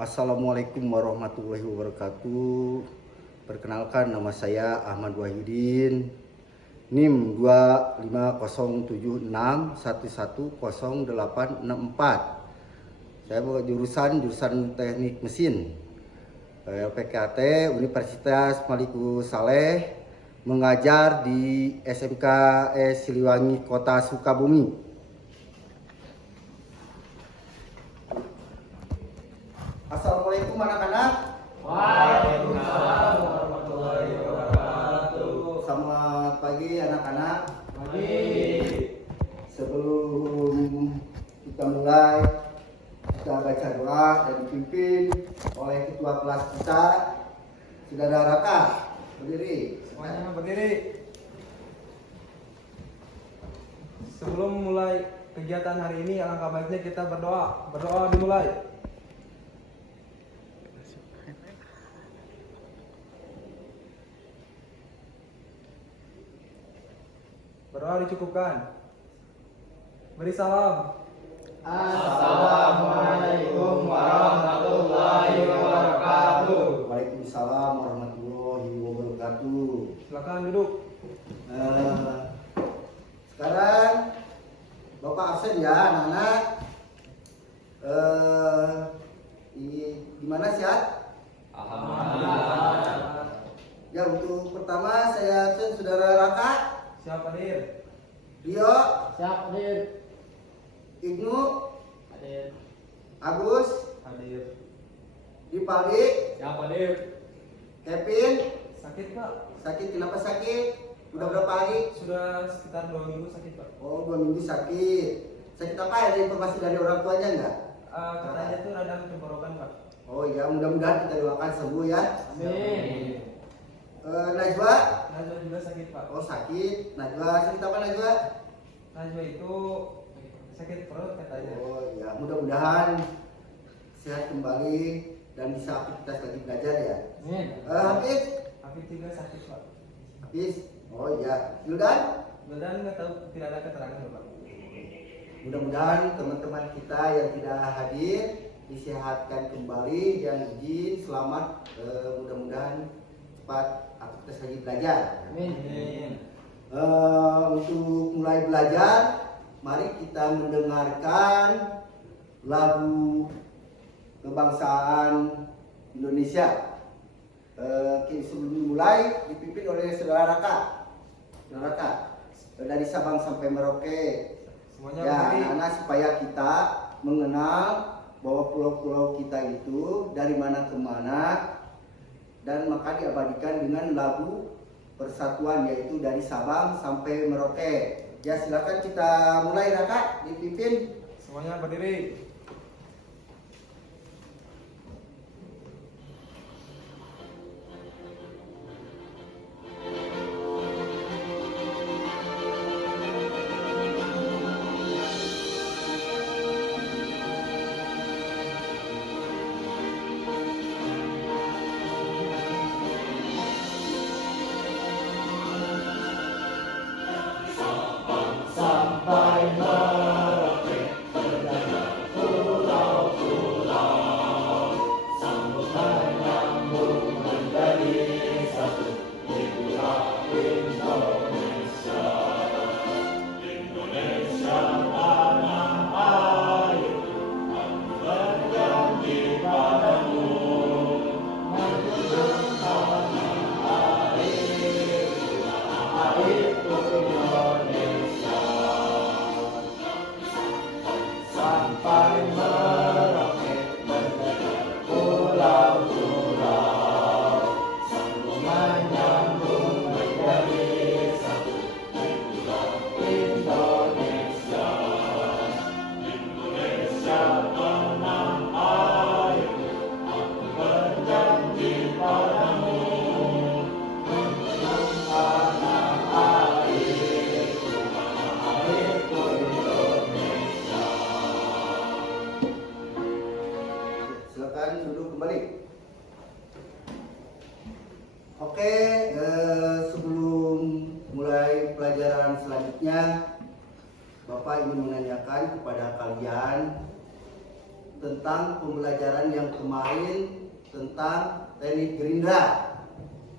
Assalamualaikum warahmatullahi wabarakatuh. Perkenalkan, nama saya Ahmad Wahyudin, NIM 25076110864. Saya buat jurusan Teknik Mesin LPKT Universitas Maliku Saleh, mengajar di SMK Siliwangi Kota Sukabumi. Assalamualaikum anak-anak. Waalaikumsalam warahmatullahi wabarakatuh. Selamat pagi anak-anak. Pagi. Sebelum kita mulai, kita baca doa dan dipimpin oleh ketua kelas kita, Saudara Raka. Berdiri. Semuanya berdiri. Sebelum mulai kegiatan hari ini, alangkah baiknya kita berdoa. Berdoa dimulai. Berdoa dicukupkan. Beri salam. Assalamualaikum warahmatullahi wabarakatuh. Waalaikumsalam warahmatullahi wabarakatuh. Silakan duduk. Sekarang Bapak absen ya anak-anak. Gimana sehat? Alhamdulillah. Ya, untuk pertama saya absen Saudara Raka, Siap hadir. Rio, Siap hadir. Ignu, Hadir. Agus, Hadir. Dipali, Siap hadir. Kevin. Sakit Pak? Sakit, kenapa sakit? Udah berapa hari? Sudah sekitar 2 minggu sakit Pak. Oh, 2 minggu sakit. Sakit apa ya? Ada informasi dari orang tuanya enggak? Katanya tuh radang tenggorokan Pak. Oh ya, mudah-mudahan kita doakan sembuh ya. Amin. Najwa, Najwa juga sakit Pak. oh sakit. Najwa sakit apa Najwa? Najwa itu sakit perut katanya. Oh ya, mudah-mudahan sehat kembali dan bisa aktivitas lagi belajar ya. Amin. Hafiz, Hafid juga sakit Pak. Hafiz. Oh ya, Yuldan. Yuldan nggak tahu, tidak ada keterangan Pak. Mudah-mudahan teman-teman kita yang tidak hadir disehatkan kembali, yang izin selamat, mudah-mudahan cepat aktivitas lagi belajar. Amin. Untuk mulai belajar, mari kita mendengarkan lagu kebangsaan Indonesia. Sebelum mulai dipimpin oleh Saudara Raka. Saudara Raka, dari Sabang sampai Merauke. Semuanya Ya, berdiri. anak-anak, supaya kita mengenal bahwa pulau-pulau kita itu dari mana ke mana, dan maka diabadikan dengan lagu persatuan, yaitu dari Sabang sampai Merauke. Ya, silakan kita mulai Raka, dipimpin. Semuanya berdiri. Sampai Merauke berjaya pulau-pulau, sambut menyambung menjadi satu di pulau Indonesia. Indonesia tanah air, aku berjanji padamu, menjunjung tanah airku Indonesia. Sampai Merauke berjaya pulau-pulau, sambung menyambung menjadi satu di pulau Indonesia. Indonesia tanah air, aku berjanji padamu, menjunjung tanah airku Indonesia. Silakan duduk kembali. Oke, sebelum mulai pelajaran selanjutnya, Bapak ingin menanyakan kepada kalian, tentang pembelajaran yang kemarin tentang teknik gerindra.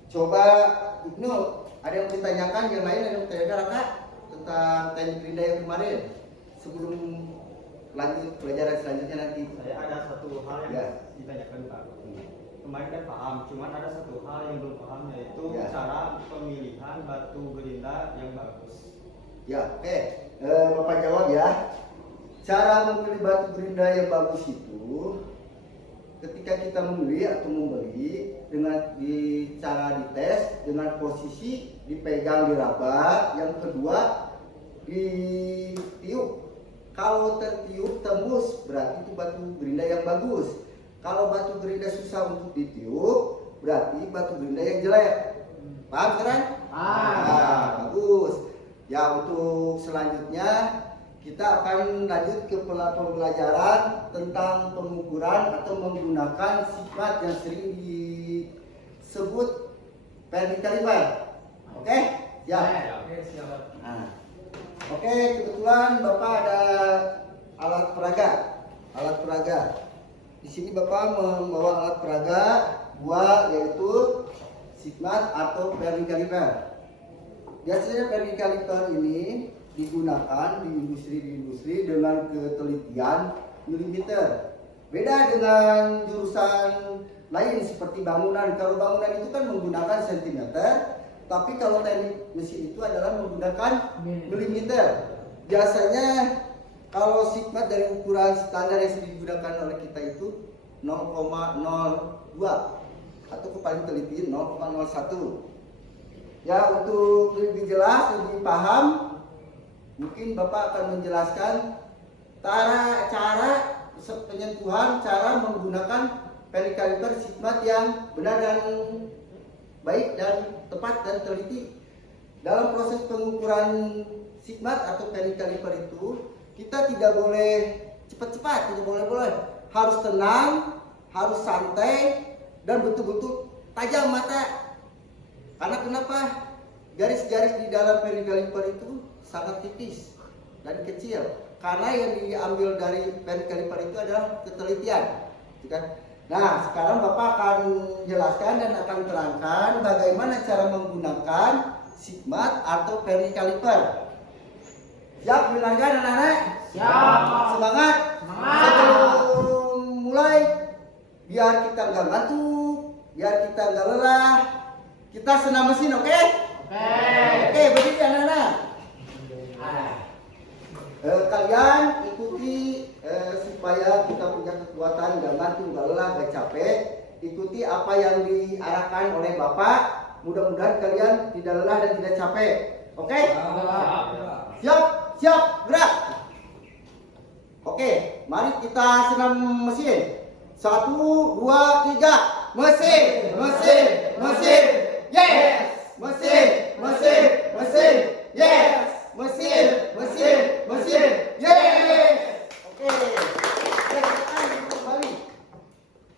Coba Ibnu, ada yang ditanyakan, yang lain ada yang bertanya Raka tentang teknik gerindra yang kemarin sebelum lanjut pelajaran selanjutnya nanti. Saya ada satu hal yang Ya. ditanyakan Pak. Kemarin kan paham, cuman ada satu hal yang belum paham, yaitu Ya. cara pemilihan batu gerindra yang bagus. Ya, oke. Bapak jawab ya. Cara memilih batu gerindra yang bagus itu ketika kita membeli atau membeli dengan cara dites dengan posisi dipegang diraba, yang kedua ditiup. Kalau tertiup tembus berarti itu batu gerindra yang bagus. Kalau batu gerindra susah untuk ditiup berarti batu gerindra yang jelek. Paham sekarang? Bagus. Ya, untuk selanjutnya kita akan lanjut ke pembelajaran tentang pengukuran atau menggunakan sifat yang sering disebut Perry caliper. Oke? Ya. Oke, siap. Nah. Oke, kebetulan Bapak ada alat peraga. Alat peraga. Di sini Bapak membawa alat peraga dua, yaitu sigmat atau Perry caliper. Biasanya Perry caliper ini digunakan di industri dengan ketelitian milimeter. Beda dengan jurusan lain seperti bangunan. Kalau bangunan itu kan menggunakan sentimeter, tapi kalau teknik mesin itu adalah menggunakan milimeter. Biasanya kalau sigmat dari ukuran standar yang sering digunakan oleh kita itu 0,02 atau paling teliti 0,01. Ya, untuk lebih jelas, lebih paham, mungkin Bapak akan menjelaskan cara penyentuhan, cara menggunakan Perry caliper sigmat yang benar dan baik dan tepat dan teliti. Dalam proses pengukuran sigmat atau Perry caliper itu, kita tidak boleh cepat-cepat, tidak boleh, harus tenang, harus santai, dan betul-betul tajam mata. Karena kenapa? Garis-garis di dalam Perry caliper itu sangat tipis dan kecil. Karena yang diambil dari Perry caliper itu adalah ketelitian. Nah, sekarang Bapak akan jelaskan dan akan terangkan bagaimana cara menggunakan sigmat atau Perry caliper. Siap mendengarkan anak-anak? Siap. Semangat. Sebelum mulai, biar kita nggak ngantuk, biar kita nggak lelah, kita senam mesin, oke? Oke, berdiri anak-anak. Kalian ikuti supaya kita punya kekuatan, nggak ngantuk, nggak lelah, nggak capek. Ikuti apa yang diarahkan oleh Bapak. Mudah-mudahan kalian tidak lelah dan tidak capek. Oke? Siap, gerak. Oke, mari kita senam mesin. 1, 2, 3. Mesin. Yes. Mesin. Yes. Mesin. Yes. Oke. Kita kembali.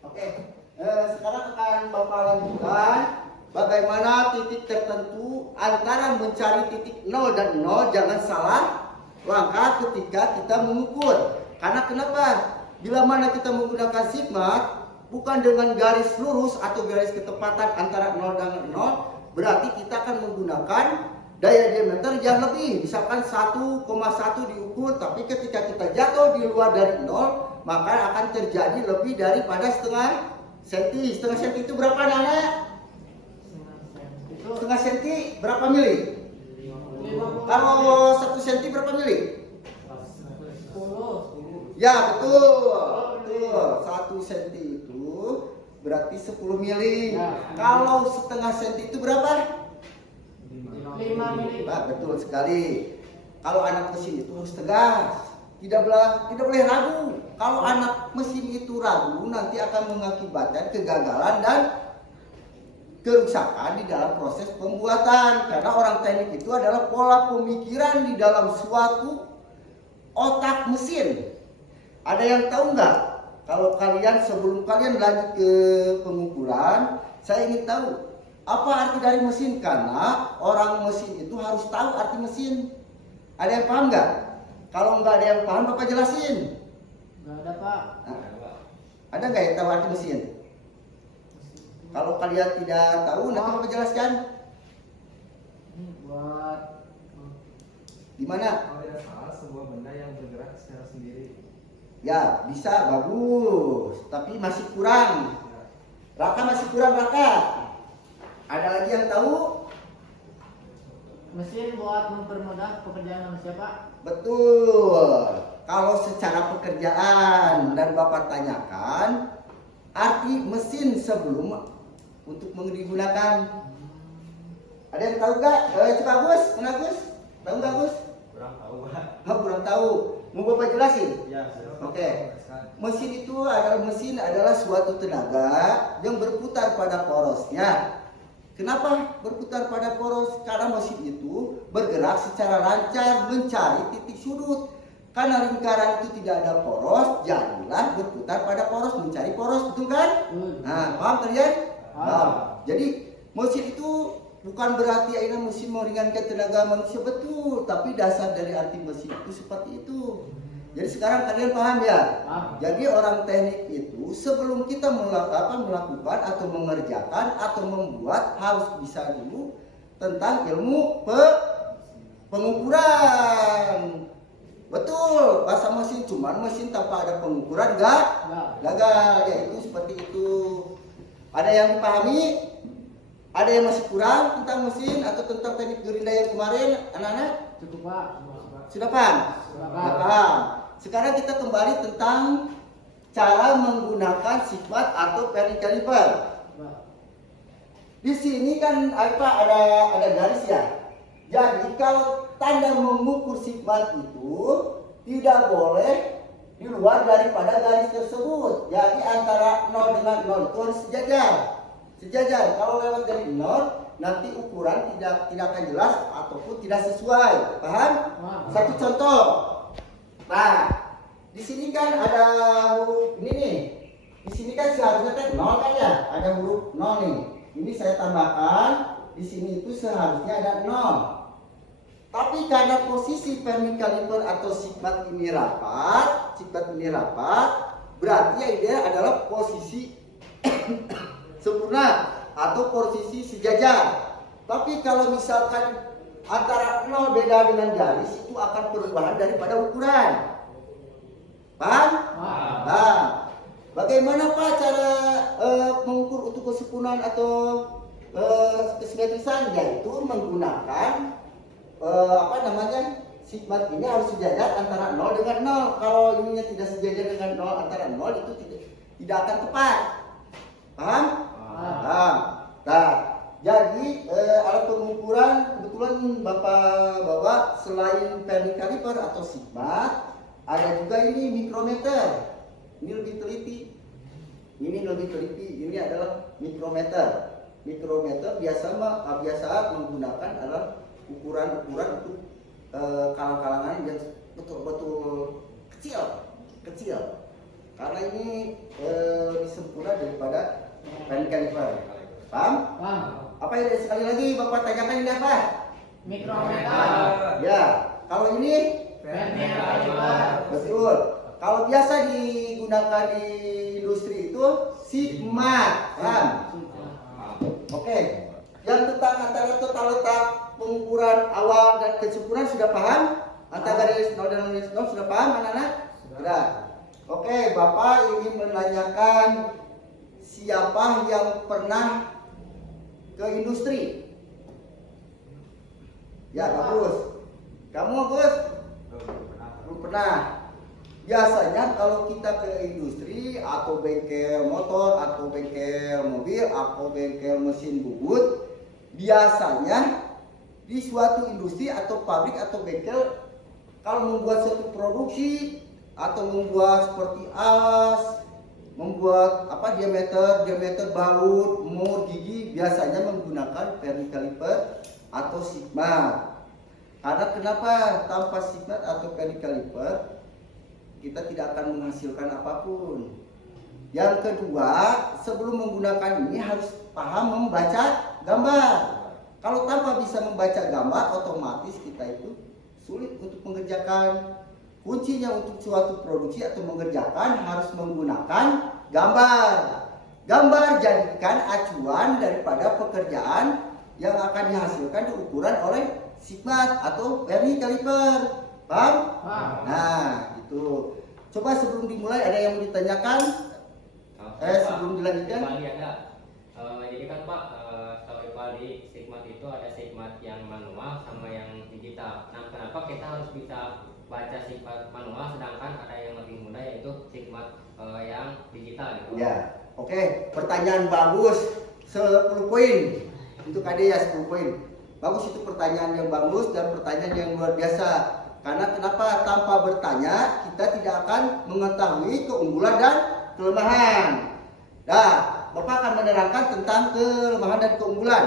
Oke. Sekarang akan Bapak lanjutkan bagaimana titik tertentu antara mencari titik 0 dan 0. Jangan salah langkah ketika kita mengukur. Karena kenapa? Bila mana kita menggunakan sigmat bukan dengan garis lurus atau garis ketepatan antara 0 dan 0, berarti kita akan menggunakan daya diameter yang lebih. Misalkan 1,1 diukur, tapi ketika kita jatuh di luar dari 0, maka akan terjadi lebih daripada setengah senti. Setengah senti itu berapa, Nana? Setengah senti berapa mili? Kalau 1 senti berapa mili? 10. Ya, betul. 1 senti itu berarti 10 mili. Kalau setengah senti itu berapa? 5 mili. Nah, betul sekali. Kalau anak mesin itu harus tegas, tidak boleh ragu. Kalau anak mesin itu ragu, nanti akan mengakibatkan kegagalan dan kerusakan di dalam proses pembuatan. Karena orang teknik itu adalah pola pemikiran di dalam suatu otak mesin. Ada yang tahu nggak? Kalau kalian sebelum kalian lanjut ke pengukuran, saya ingin tahu apa arti dari mesin. Karena orang mesin itu harus tahu arti mesin. Ada yang paham nggak? Kalau nggak ada yang paham, Bapak jelasin. Nggak ada, Pak. Nah, Ada nggak yang tahu arti mesin? Kalau kalian tidak tahu, nanti Bapak jelaskan. Ini buat Di mana? Kalau tidak salah, sebuah benda yang bergerak secara sendiri. Ya, bisa, bagus. Tapi masih kurang. Raka masih kurang, Raka. Ada lagi yang tahu? mesin buat mempermudah pekerjaan manusia, Pak. Betul. Kalau secara pekerjaan dan Bapak tanyakan arti mesin sebelum untuk digunakan. Ada yang tahu nggak? Coba Gus, mana Gus? Tahu nggak Gus? Kurang tahu, Pak. Oh, kurang tahu. Mau Bapak jelasin? Ya, saya. Oke. Mesin itu adalah suatu tenaga yang berputar pada porosnya. Kenapa berputar pada poros? Karena mesin itu bergerak secara lancar mencari titik sudut. Karena lingkaran itu tidak ada poros, jadilah berputar pada poros mencari poros, betul kan? Nah, paham kalian? Paham. Jadi mesin itu bukan berarti akhirnya mesin meringankan tenaga manusia, betul, tapi dasar dari arti mesin itu seperti itu. Jadi sekarang kalian paham ya? Jadi orang teknik itu sebelum kita melakukan atau mengerjakan atau membuat harus bisa dulu tentang ilmu pengukuran. Betul, bahasa mesin, cuman mesin tanpa ada pengukuran gagal. Ya itu seperti itu. Ada yang dipahami? Ada yang masih kurang tentang mesin atau tentang teknik gerinda yang kemarin, anak-anak? Cukup, Pak. Sudah paham? Sudah paham. Sekarang kita kembali tentang cara menggunakan sifat atau vernier caliper. Di sini kan ada garis ya. Jadi kalau tanda mengukur sifat itu tidak boleh di luar daripada garis tersebut. Jadi antara 0 dengan 0 itu harus sejajar. Sejajar. Kalau lewat dari 0 nanti ukuran tidak akan jelas ataupun tidak sesuai. Paham? Satu contoh. Nah, di sini kan ada huruf ini nih. Di sini kan seharusnya kan 0 kan ya? Ada huruf 0 nih. Ini saya tambahkan. Di sini itu seharusnya ada 0. Tapi karena posisi vernier caliper atau sifat ini rapat, berarti ya dia adalah posisi sempurna atau posisi sejajar. Tapi kalau misalkan antara 0 beda dengan garis, itu akan perubahan daripada ukuran. Paham? Nah, bagaimana Pak cara mengukur untuk kesempurnaan atau kesimetrisan? Yaitu menggunakan sifat ini harus sejajar antara 0 dengan 0. Kalau ininya tidak sejajar dengan 0 antara 0 itu tidak akan tepat. Paham? Nah, jadi alat pengukuran kebetulan Bapak bawa selain vernier caliper atau sigma, ada juga ini mikrometer. Ini lebih teliti. Ini adalah mikrometer. Mikrometer biasa menggunakan adalah ukuran-ukuran untuk kalang-kalangan yang betul-betul kecil. Karena ini lebih sempurna daripada vernier caliper. Paham? Apa yang sekali lagi Bapak tanyakan ini apa? Mikrometer. Ya, kalau ini Vernier caliper. betul. Kalau biasa digunakan di industri itu sigma, paham? Oke. Yang tentang antara total letak pengukuran awal dan kesempurnaan sudah paham? Antara garis 0 dan garis 0 sudah paham anak-anak? Sudah. Oke, Bapak ingin menanyakan siapa yang pernah ke industri? Ya, bagus. Kamu, Gus? Belum pernah. Biasanya kalau kita ke industri atau bengkel motor atau bengkel mobil atau bengkel mesin bubut, biasanya di suatu industri atau pabrik atau bengkel kalau membuat suatu produksi atau membuat seperti as, membuat diameter baut, mur, gigi, biasanya menggunakan vernier caliper atau sigma. Karena kenapa? Tanpa sigma atau vernier caliper kita tidak akan menghasilkan apapun. Yang kedua, sebelum menggunakan ini harus paham membaca gambar. Kalau tanpa bisa membaca gambar, otomatis kita itu sulit untuk mengerjakan. Kuncinya untuk suatu produksi atau mengerjakan harus menggunakan gambar. Gambar jadikan acuan daripada pekerjaan yang akan dihasilkan ukuran oleh sigmat atau verni kaliper. Paham? Paham. Nah, itu. Coba sebelum dimulai ada yang mau ditanyakan? Sebelum dilanjutkan? Pak, ada. Jadi kan Pak, kalau Pak di sigmat itu ada sigmat yang manual sama yang digital. Nah, kenapa kita harus bisa baca sigmat manual sedangkan ada yang lebih mudah yaitu sigmat yang digital gitu? Ya. Oke, pertanyaan bagus. 10 poin. Untuk adik ya 10 poin. Bagus, itu pertanyaan yang bagus dan pertanyaan yang luar biasa. Karena kenapa? Tanpa bertanya kita tidak akan mengetahui keunggulan dan kelemahan. Nah, Bapak akan menerangkan tentang kelemahan dan keunggulan.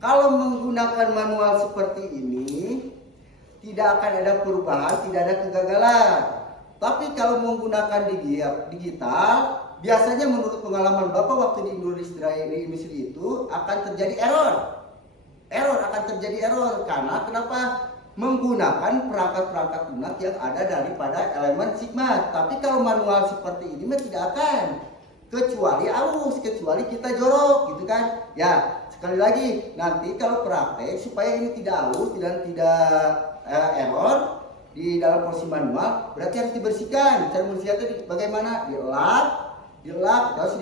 Kalau menggunakan manual seperti ini, tidak akan ada perubahan, tidak ada kegagalan. Tapi kalau menggunakan digital, biasanya menurut pengalaman Bapak waktu di industri itu akan terjadi error. Akan terjadi error karena kenapa? Menggunakan perangkat-perangkat lunak yang ada daripada elemen sigmat. Tapi kalau manual seperti ini tidak akan, kecuali aus, kecuali kita jorok gitu kan. Ya, sekali lagi nanti kalau praktek supaya ini tidak aus dan tidak error di dalam posisi manual, berarti harus dibersihkan. Cara membersihkan itu bagaimana? Dilap terus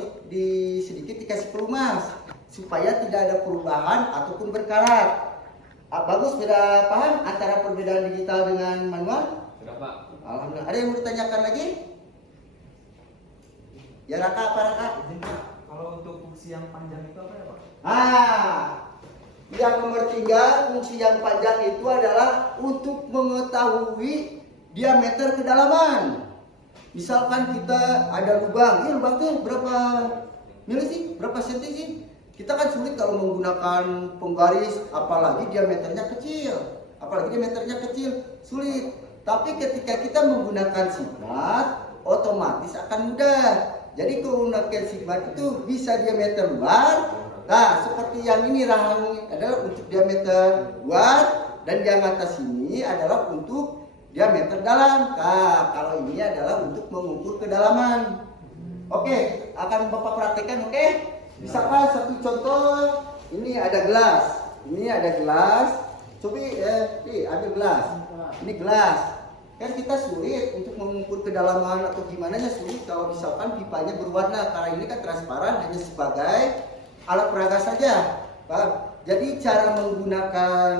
sedikit dikasih pelumas supaya tidak ada perubahan ataupun berkarat. Bagus, beda paham antara perbedaan digital dengan manual? Sudah Pak. Alhamdulillah. Ada yang mau ditanyakan lagi? Ya Raka, apa Raka? Izin Pak, kalau untuk fungsi yang panjang itu apa ya Pak? Yang nomor 3, fungsi yang panjang itu adalah untuk mengetahui diameter kedalaman. Misalkan kita ada lubang, lubangnya berapa mili sih? Berapa senti sih? Kita kan sulit kalau menggunakan penggaris, apalagi diameternya kecil, sulit. Tapi ketika kita menggunakan sigmat, otomatis akan mudah. Jadi menggunakan sigmat itu bisa diameter luar. Nah, seperti yang ini rahang adalah untuk diameter luar dan yang atas ini adalah untuk diameter dalam. Nah, kalau ini adalah untuk mengukur kedalaman. Oke, akan Bapak praktekkan, oke? Misalkan satu contoh, ini ada gelas. Coba ada gelas. Ini gelas. Kan kita sulit untuk mengukur kedalaman atau gimana nya sulit kalau misalkan pipanya berwarna. Karena ini kan transparan hanya sebagai alat peraga saja. Jadi cara menggunakan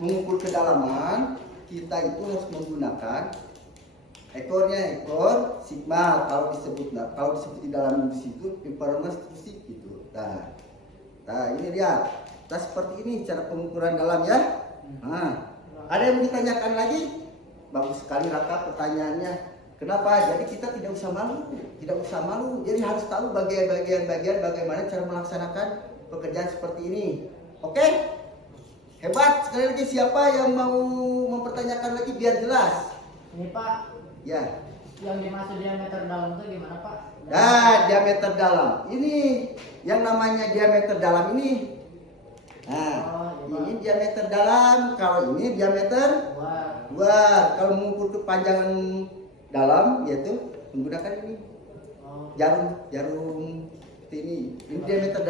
mengukur kedalaman, kita itu harus menggunakan ekor sigma kalau disebut di dalam industri itu performance fisik gitu. Nah ini dia. Nah seperti ini cara pengukuran dalam ya. Nah, ada yang mau ditanyakan lagi? Bagus sekali Raka pertanyaannya. Kenapa? Jadi kita tidak usah malu. Jadi harus tahu bagian bagaimana cara melaksanakan pekerjaan seperti ini. Oke? Hebat. Sekali lagi, siapa yang mau mempertanyakan lagi biar jelas? Ini Pak, Ya. yang dimaksud diameter dalam itu gimana Pak? Nah, diameter dalam. Ini yang namanya diameter dalam ini. Nah, ini diameter dalam, kalau ini diameter luar. Kalau mengukur kepanjangan dalam yaitu menggunakan ini. Jarum ini. Ini diameter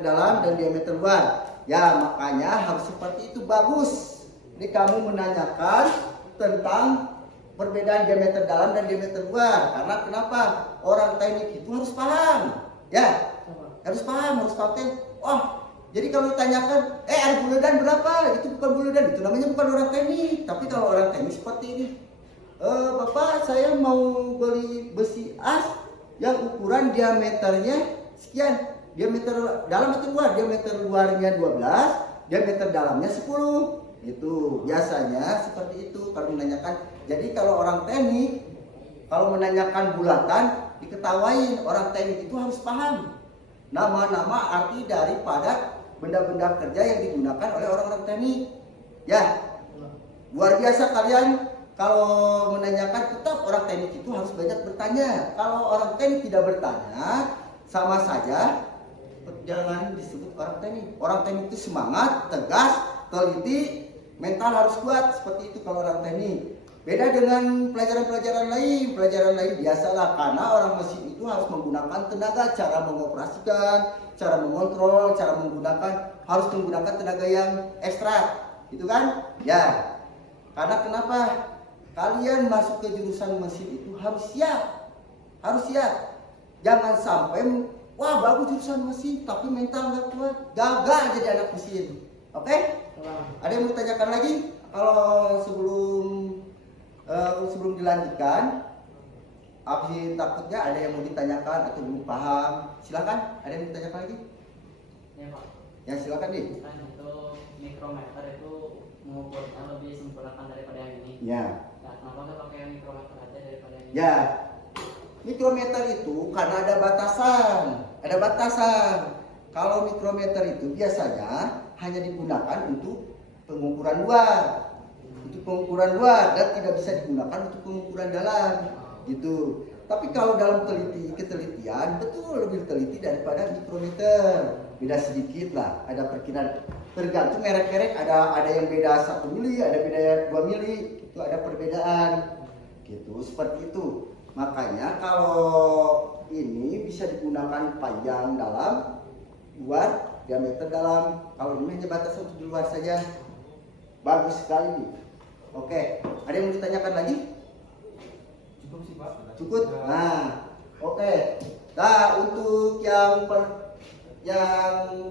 dalam dan diameter luar. Ya, makanya harus seperti itu, bagus. Ini kamu menanyakan tentang perbedaan diameter dalam dan diameter luar. Karena kenapa? Orang teknik itu harus paham. Ya, harus paham. Jadi kalau ditanyakan, ada buledan berapa? Itu bukan buledan, itu namanya bukan orang teknik. Tapi kalau orang teknik seperti ini, Bapak saya mau beli besi as yang ukuran diameternya sekian. Diameter dalam atau luar? Diameter luarnya 12, diameter dalamnya 10. Itu biasanya seperti itu kalau menanyakan. Jadi kalau orang teknik, kalau menanyakan bulatan, diketawain. Orang teknik itu harus paham nama-nama arti daripada benda-benda kerja yang digunakan oleh orang-orang teknik. Ya, luar biasa kalian kalau menanyakan. Tetap orang teknik itu harus banyak bertanya. Kalau orang teknik tidak bertanya, sama saja jangan disebut orang teknik. Orang teknik itu semangat, tegas, teliti, mental harus kuat. Seperti itu kalau orang teknik. Beda dengan pelajaran-pelajaran lain. Pelajaran lain biasalah, karena orang mesin itu harus menggunakan tenaga, cara mengoperasikan, cara mengontrol, cara menggunakan, harus menggunakan tenaga yang ekstra, gitu kan? Ya, karena kenapa? Kalian masuk ke jurusan mesin itu harus siap, harus siap. Jangan sampai wah bagus jurusan mesin tapi mental nggak kuat, gagal jadi anak mesin. Oke? Ada yang mau tanyakan lagi? Kalau sebelum dilanjutkan, Absi takutnya ada yang mau ditanyakan atau belum paham. Silakan, ada yang mau ditanyakan lagi? Ya Pak. Ya silakan nih. Kan itu mikrometer itu mengukurnya lebih sempurnakan daripada yang ini. Ya. Nah, kenapa nggak pakai yang mikrometer aja daripada yang ini? Ya. Mikrometer itu karena ada batasan, ada batasan. Kalau mikrometer itu biasanya hanya digunakan untuk pengukuran luar, dan tidak bisa digunakan untuk pengukuran dalam, gitu. Tapi kalau dalam ketelitian betul lebih teliti daripada mikrometer. Beda sedikit lah, ada perkiraan. Tergantung merek-merek, ada yang beda 1 mili, ada beda 2 mili, itu ada perbedaan, gitu. Seperti itu. Makanya kalau ini bisa digunakan panjang dalam, luar, diameter dalam. Kalau ini hanya batas untuk di luar saja. Bagus sekali nih. Oke, ada yang mau ditanyakan lagi? Cukup sih Pak. Cukup? Nah, oke. Nah, untuk yang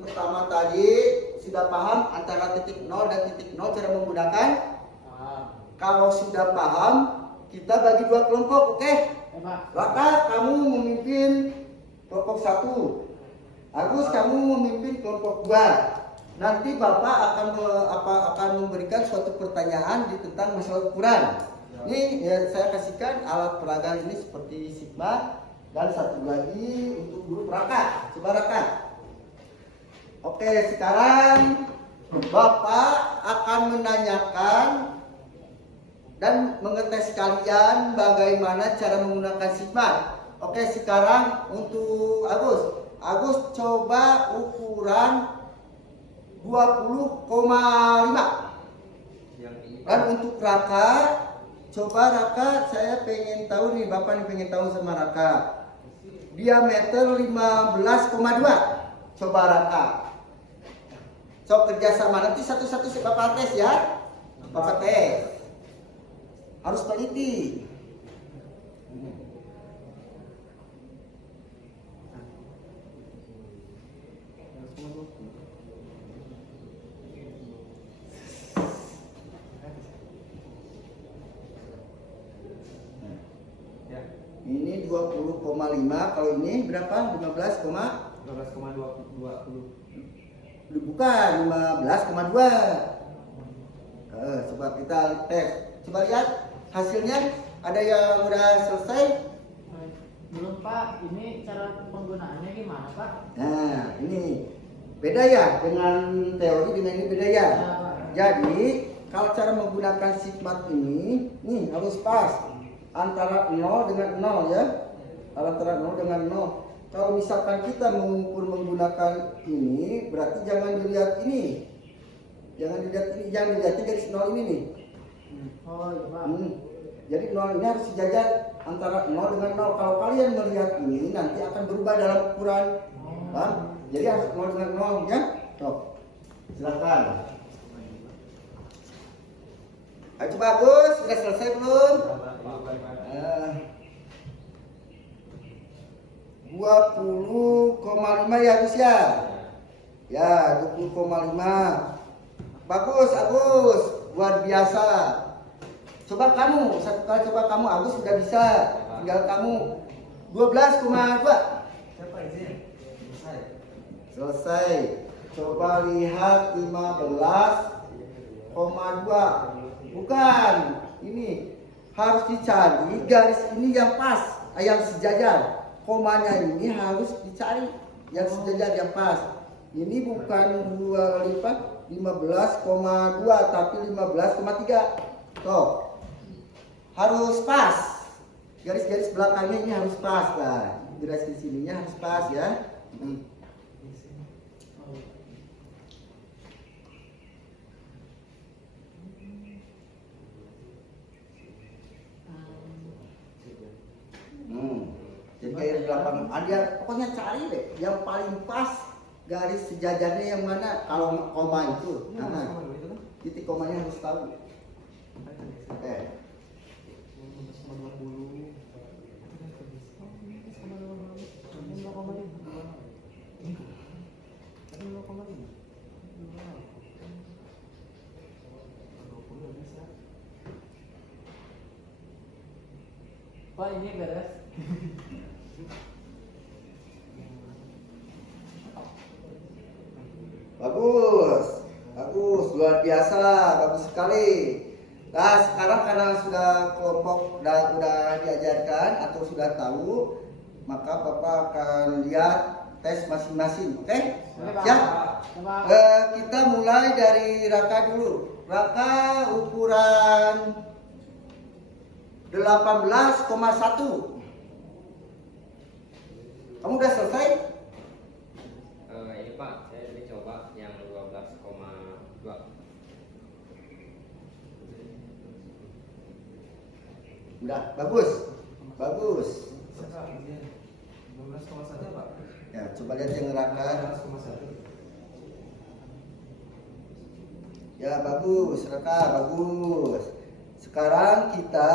pertama tadi sudah paham antara titik 0 dan titik 0 cara menggunakan? Kalau sudah paham, kita bagi 2 kelompok, oke? Ya Pak. Raka, kamu memimpin kelompok 1. Agus, kamu memimpin kelompok 2. Nanti Bapak akan memberikan suatu pertanyaan tentang masalah ukuran. Ini ya, saya kasihkan alat peraga ini seperti sigma, dan satu lagi untuk guru Raka. Coba Raka. Oke, sekarang Bapak akan menanyakan dan mengetes kalian bagaimana cara menggunakan sigma. Oke, sekarang untuk Agus. Agus, coba ukuran 20,5. Dan untuk Raka, coba Raka, saya pengen tahu nih, Bapak nih pengen tahu sama Raka. Diameter 15,2. Coba Raka. So kerjasama, nanti satu-satu Bapak tes ya. Bapak tes. Harus teliti. Ini 20,5, kalau ini berapa? 15,20. Bukan, 15,2. Coba kita tes. Coba lihat hasilnya. Ada yang udah selesai? Belum Pak. Ini cara penggunaannya gimana Pak? Nah, ini beda ya dengan teori, dengan ini beda ya. Ya, Pak. Jadi kalau cara menggunakan sigma ini, nih harus pas antara 0 dengan 0 ya. Antara 0 dengan 0. Kalau misalkan kita mengukur menggunakan ini, berarti jangan dilihat ini. Jangan dilihat ini, jangan dilihat garis 0 ini nih. Oh iya Pak. Jadi 0 ini harus sejajar antara 0 dengan 0. Kalau kalian melihat ini nanti akan berubah dalam ukuran. Paham? Jadi harus 0 dengan 0 ya. Tuh. Silakan. Ayo coba Agus, sudah selesai belum? 20,5 ya Agus ya. Ya, 20,5. Bagus Agus, luar biasa. Coba kamu, satu kali coba kamu, Agus sudah bisa. Tinggal kamu 12,2. Siapa izin? Selesai. Coba lihat 15,2. Bukan, ini harus dicari garis ini yang pas, yang sejajar. Komanya ini harus dicari yang sejajar, yang pas. Ini bukan 15,2 tapi 15,3. Tuh. Harus pas. Garis-garis belakangnya ini harus pas lah. Garis di sininya harus pas ya. garis 8. Ada pokoknya cari deh yang paling pas garis sejajarnya yang mana kalau koma itu. Nah, titik komanya harus tahu. Pak ini beres. Bagus, bagus, luar biasa, bagus sekali. Nah, sekarang karena sudah kelompok udah diajarkan atau sudah tahu, maka Bapak akan lihat tes masing-masing, oke? Siap? Kita mulai dari Raka dulu. Raka ukuran 18,1. Kamu udah selesai? Ini Pak, saya tadi coba yang 12,2. Udah, bagus. Bagus. 12,1 Pak. Ya, coba lihat yang Raka. 12,1. Ya, bagus, Raka, bagus. Sekarang kita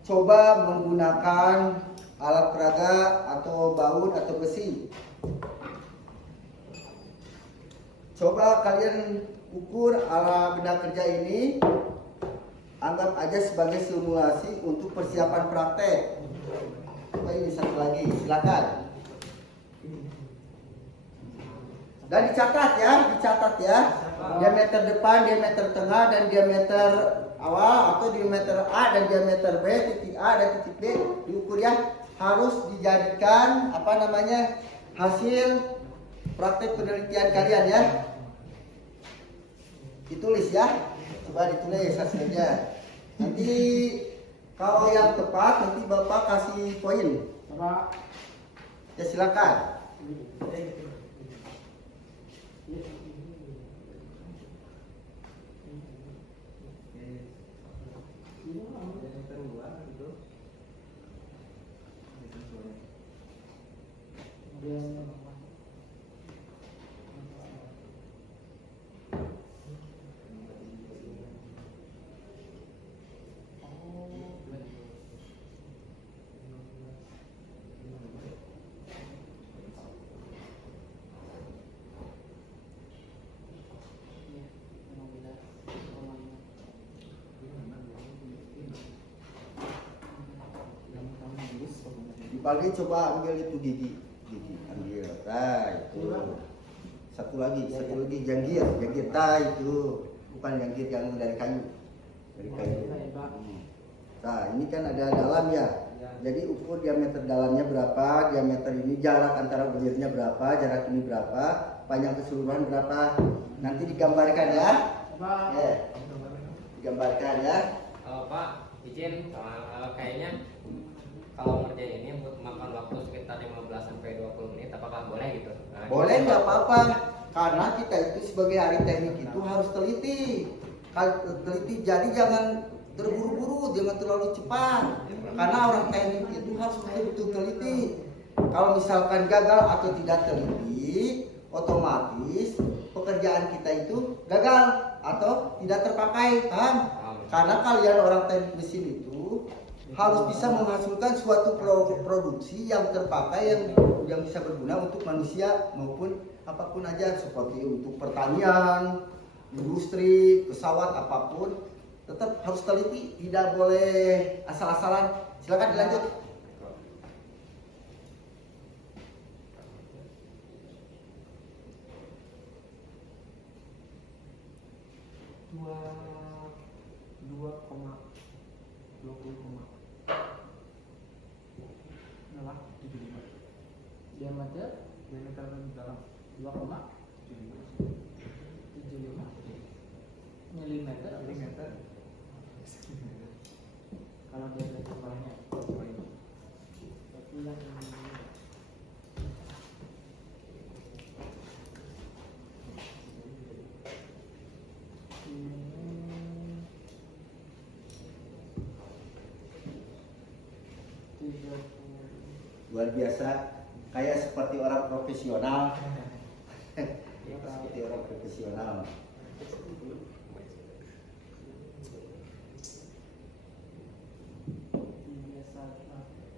coba menggunakan alat peraga atau baut atau besi. Coba kalian ukur ala benda kerja ini, anggap aja sebagai simulasi untuk persiapan praktek. Coba ini satu lagi, silakan. Dan dicatat ya, diameter depan, diameter tengah, dan diameter awal atau diameter A dan diameter B, titik A dan titik B diukur ya. Harus dijadikan hasil praktek penelitian kalian ya. Ditulis ya, coba ditulis hasilnya. Nanti kalau yang tepat nanti Bapak kasih poin. Ya silakan. Dibagi coba ambil itu gigi ambil, itu. Satu lagi jangkir, itu bukan jangkir yang dari kayu. Nah, ini kan ada dalam ya. Jadi ukur diameter dalamnya berapa, diameter ini jarak antara bulirnya berapa, jarak ini berapa, panjang keseluruhan berapa. Nanti digambarkan ya. Digambarkan ya. Pak, izin kayaknya kalau ngerjain ini makan waktu sekitar 15 sampai 20 menit, apakah boleh gitu? Boleh, nggak apa-apa. Karena kita itu sebagai ahli teknik itu harus teliti. Jadi jangan terburu-buru, jangan terlalu cepat. Karena orang teknik itu harus betul-betul teliti. Kalau misalkan gagal atau tidak teliti, otomatis pekerjaan kita itu gagal atau tidak terpakai, kan? Karena kalian orang teknik mesin itu harus bisa menghasilkan suatu produksi yang terpakai, yang bisa berguna untuk manusia maupun apapun aja, seperti untuk pertanian, industri, pesawat, apapun tetap harus teliti, tidak boleh asal-asalan. Silakan dilanjut. Diameter dalam 2,75 milimeter. Kalau dia dari bawahnya. luar biasa, kayak seperti orang profesional. Seperti orang profesional.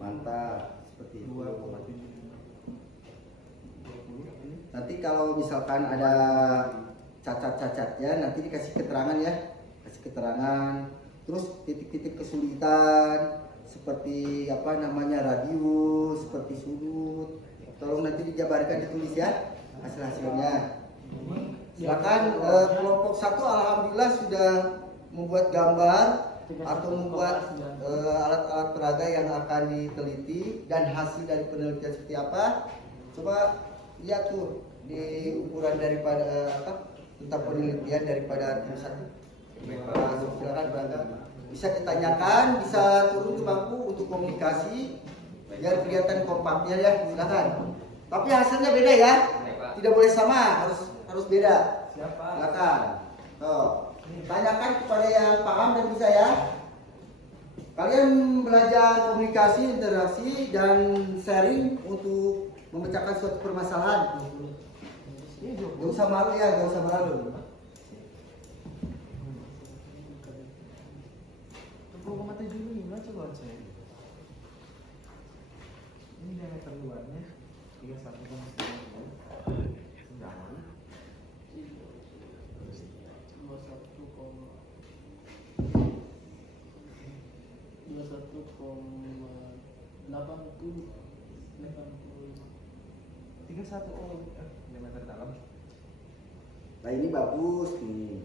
Mantap, seperti itu. Nanti kalau misalkan ada cacat-cacatnya, nanti dikasih keterangan ya, kasih keterangan. Terus titik-titik kesulitan seperti apa namanya radius, seperti sudut, tolong nanti dijabarkan, ditulis ya hasil-hasilnya. Silakan kelompok 1 alhamdulillah sudah membuat gambar atau membuat alat-alat peraga yang akan diteliti dan hasil dari penelitian seperti apa. Coba lihat tuh di ukuran daripada tentang penelitian daripada tim 1. Silakan berangkat. Bisa ditanyakan, bisa turun ke bangku untuk komunikasi biar kelihatan kompaknya ya. Silakan. Tapi hasilnya beda ya. Tidak boleh sama, harus beda. Silakan. Tuh. Tanyakan kepada yang paham dan bisa ya. Kalian belajar komunikasi, interaksi dan sharing untuk memecahkan suatu permasalahan. Gak usah malu ya, gak usah malu. Ini diameter luarnya 31,9 sedangkan 31 diameter dalam. Nah ini bagus nih.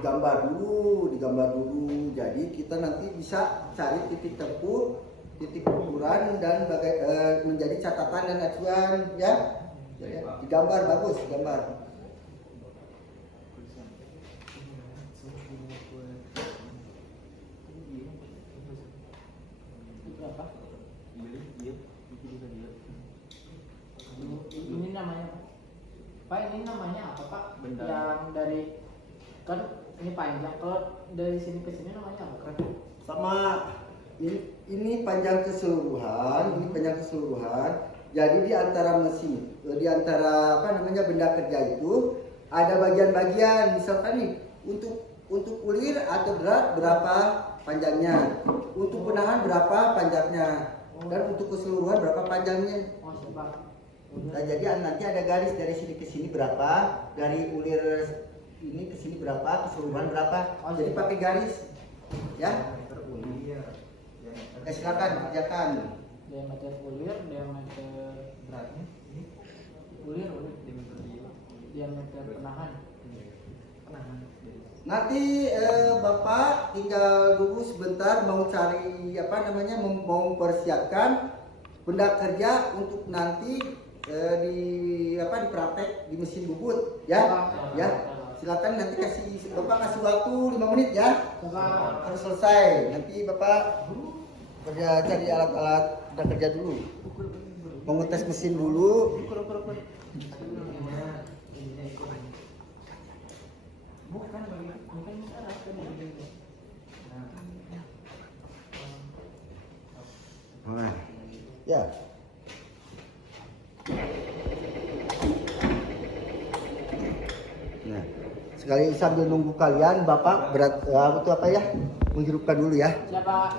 Digambar dulu. Jadi kita nanti bisa cari titik temu, titik ukuran dan menjadi catatan dan acuan ya. Digambar bagus, digambar. Ini namanya Pak, ini namanya apa Pak? Benda. Yang dari kan ini panjang, kalau dari sini ke sini namanya apa? Sama ini panjang keseluruhan, Jadi di antara mesin, di antara benda kerja itu ada bagian-bagian. Misalkan nih untuk ulir atau drat berapa panjangnya, untuk penahan berapa panjangnya, dan untuk keseluruhan berapa panjangnya. Oh, Pak. Nah, jadi nanti ada garis dari sini ke sini berapa, dari ulir ini ke sini berapa, keseluruhan berapa. Jadi pakai garis, ya. Silakan kerjakan. Diameter ulir, diameter Beratnya ini ulir, diameter penahan. Nanti Bapak tinggal dulu sebentar mau cari mau mempersiapkan benda kerja untuk nanti dipraktek di mesin bubut ya. Silakan nanti Bapak kasih waktu 5 menit ya. Harus selesai. Nanti Bapak cari alat-alat benda kerja dulu. Mau ngetes mesin dulu. Bukan arah kan begini. Nah, ya. Nah, sekali sambil nunggu kalian, Bapak menghirupkan dulu ya. Siapa?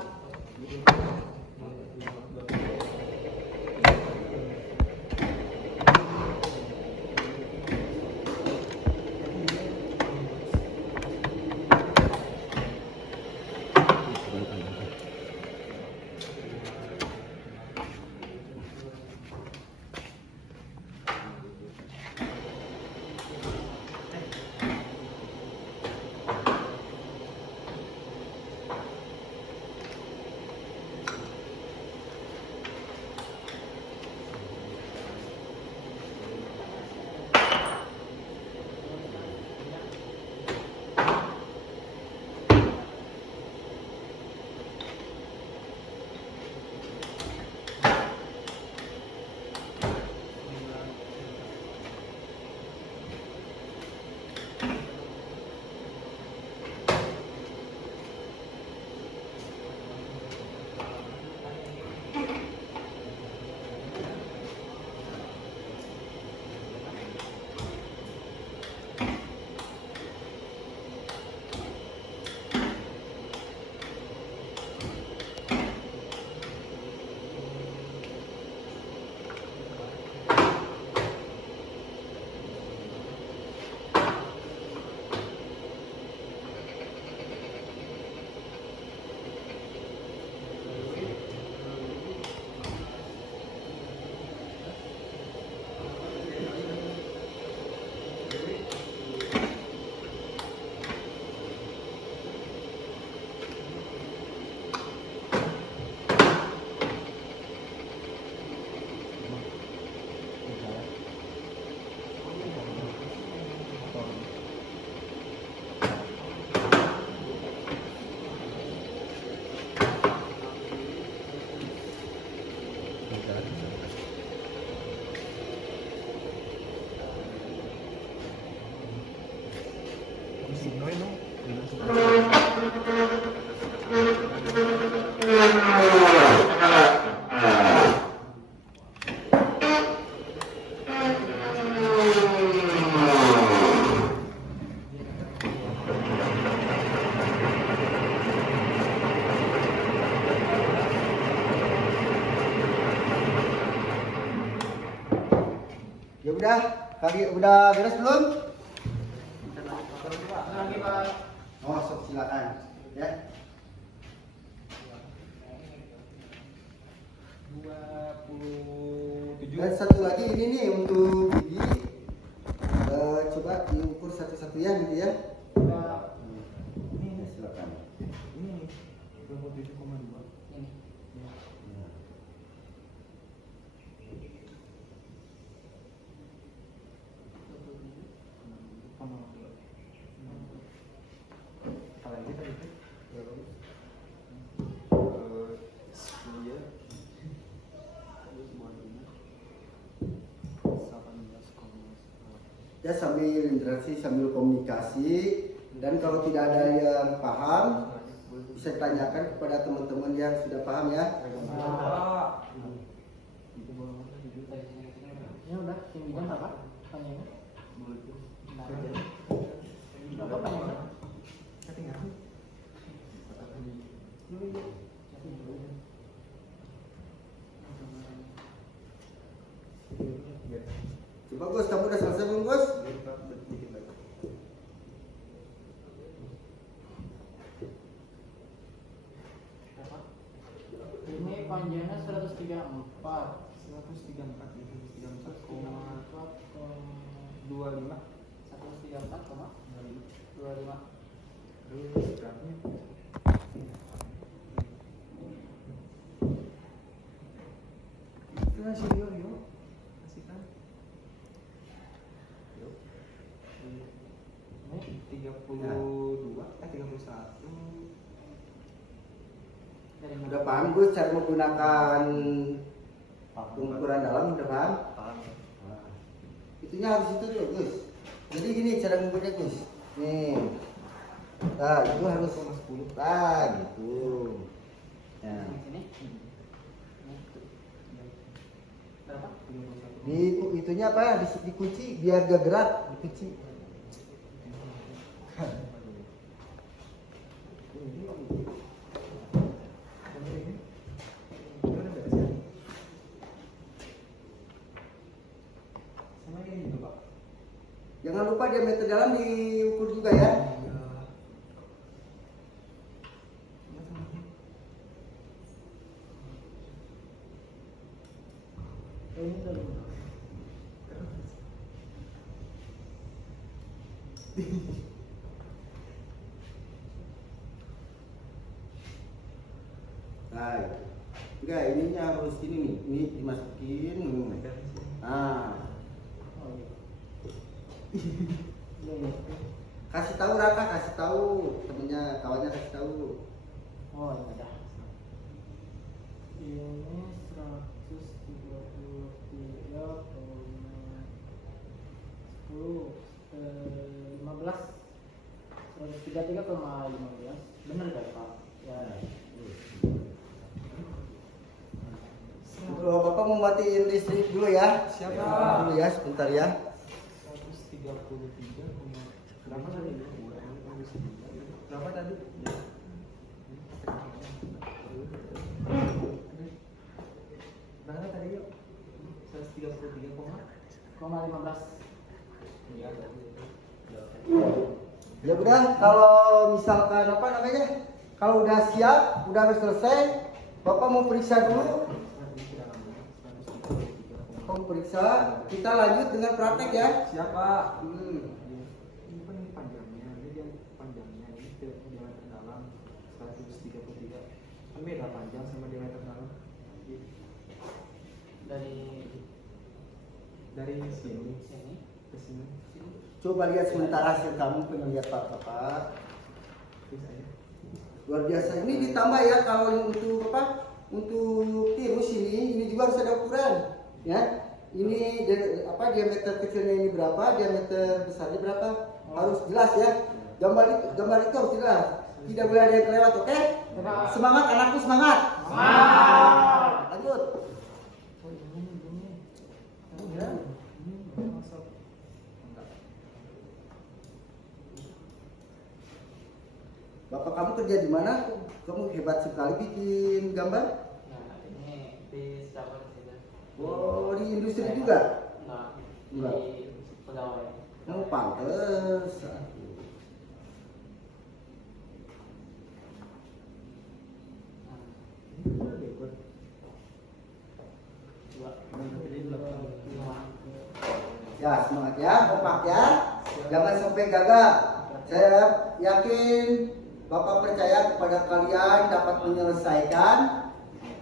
Ya udah, kali udah beres belum? Lagi Pak. Oh, sok silakan. Ya. 27. Dan satu lagi ini nih untuk gigi. Coba diukur satu-satunya gitu ya. Ya, silakan. Ini 27,2. Ini. Apalagi tadi itu? Iya. Ya sambil interaksi, sambil komunikasi, dan kalau tidak ada yang paham bisa ditanyakan kepada teman-teman yang sudah paham ya. Pak. Ini udah tingginya berapa? Panjangnya? Berapa panjangnya? Ketinggalan. Coba Gus, kamu udah selesai belum Gus? Ini panjangnya 134. 134 itu 134,25. 134,25. Terus beratnya itu nasi yuk kasihkan yuk Ini 32 31 dari Udah paham Gus cara menggunakan ukuran dalam, udah paham? Nah, itunya harus itu dulu Gus. Jadi gini cara mengukurnya Gus. Nih. Nah, itu harus 10. Nah, gitu. Nah, Ini. Berapa? di itunya apa? Dikunci biar gak gerak, dikunci. Jangan lupa diameter dalam diukur juga ya. Ini dari Nah, enggak ininya harus ini nih, ini dimasukin. Nah, Oh iya. Iya, iya. kasih tahu Raka, kasih tahu temennya, kawannya kasih tahu. Oh iya dah. Ini 133,10 133,15 bener gak Pak? Ya. Kalau Bapak mau matiin listrik dulu ya. Siapa? Dulu ya, sebentar ya. 133, berapa tadi? Berapa tadi? Berapa tadi yuk? 133, 15. iya. Ya udah, kalau misalkan apa namanya? Kalau udah siap, udah selesai, Bapak mau periksa dulu. Bapak periksa, kita lanjut dengan praktek ya. Siapa? Ini kan ini panjangnya, ini dia panjangnya, ini diameter dalam 133. Kan beda panjang sama diameter dalam. Dari sini Sini. ke sini, Coba lihat sebentar hasil kamu pengen lihat Bapak. terus aja. Luar biasa. Ini ditambah ya kalau untuk apa? Untuk tirus ini juga harus ada ukuran, ya. Ini diameter kecilnya ini berapa, diameter besarnya berapa? Harus jelas ya. Gambar itu harus jelas. Tidak boleh ada yang kelewat, oke? Semangat anakku, semangat. Lanjut. Masuk. Enggak. Bapak kamu kerja di mana? Kamu hebat sekali bikin gambar. Nah, ini di siapa sih? Oh, di industri juga? Enggak, Enggak. di pegawai. Oh, pantes. Ya, semangat ya, kompak ya. Jangan sampai gagal. Saya yakin Bapak percaya kepada kalian dapat menyelesaikan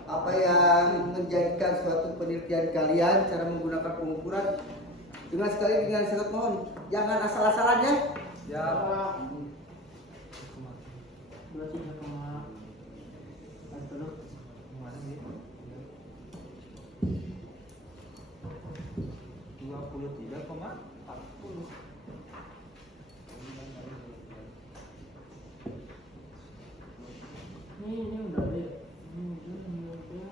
apa yang menjadikan suatu penelitian kalian cara menggunakan pengukuran. Dengan sekali dengan sangat mohon, jangan asal-asalan ya. Ya. Mana nih? 23,40. Ini udah deh.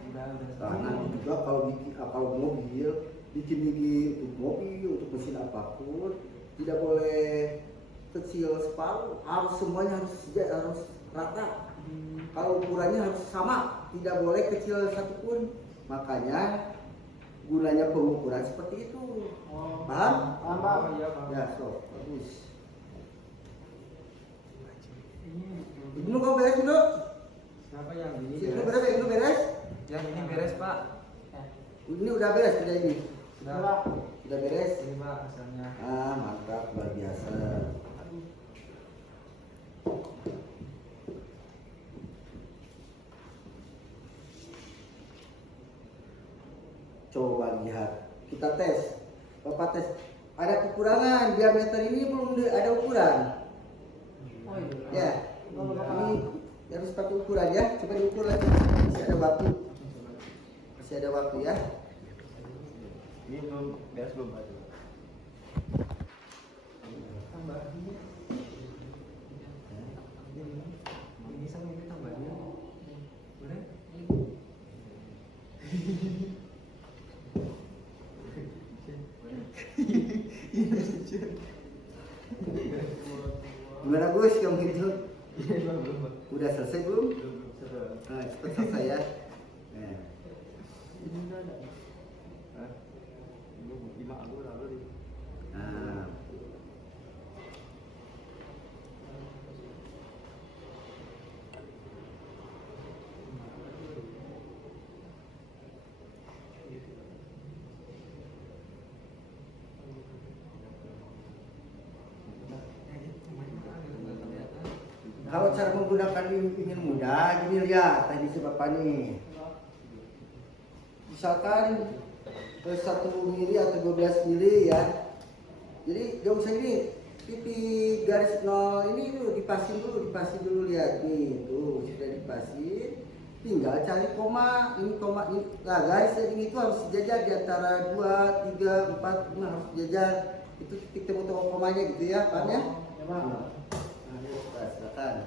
Udah. Karena juga kalau mobil bikin gigi untuk mobil untuk mesin apapun tidak boleh kecil separuh, harus semuanya harus rata. Kalau ukurannya harus sama, tidak boleh kecil satupun. Makanya gunanya pengukuran seperti itu. Paham? Oh iya, Bang. Ya, so bagus. Ibnu kau beres dulu. Siapa yang ini? Ibnu beres, Ibnu beres. Yang ini beres, Pak. Ini udah beres kerja ini. Sudah. Udah beres. Ini, Pak, hasilnya. Ah, mantap, luar biasa. Coba lihat, kita tes. Bapak tes. Ada kekurangan, diameter ini belum ada ukuran. Oh iya. Ya, ini harus pakai ukuran ya. Coba diukur lagi. Masih ada waktu. Masih ada waktu ya. Ini belum beres belum Pak? Tambah ini. Ini sama ini tambahnya. Boleh? Gimana Gus kamu itu? Belum. Udah selesai belum? Sudah. Nah, cepat selesai ya. Nah. Ini enggak ada. Hah? Ini 5 aku lalu. Nah. Kalau cara menggunakan ingin mudah, gini lihat tadi si Bapak nih. Misalkan 1 mili atau 12 mili ya. Jadi gak usah ini pipi garis 0 ini dulu dipasin dulu lihat nih tuh sudah dipasin. Tinggal cari koma ini. Nah garis ini itu harus sejajar di antara 2, 3, 4, 5 harus sejajar. Itu titik temu komanya gitu ya, paham ya? Ya, Bang. Nah, silakan.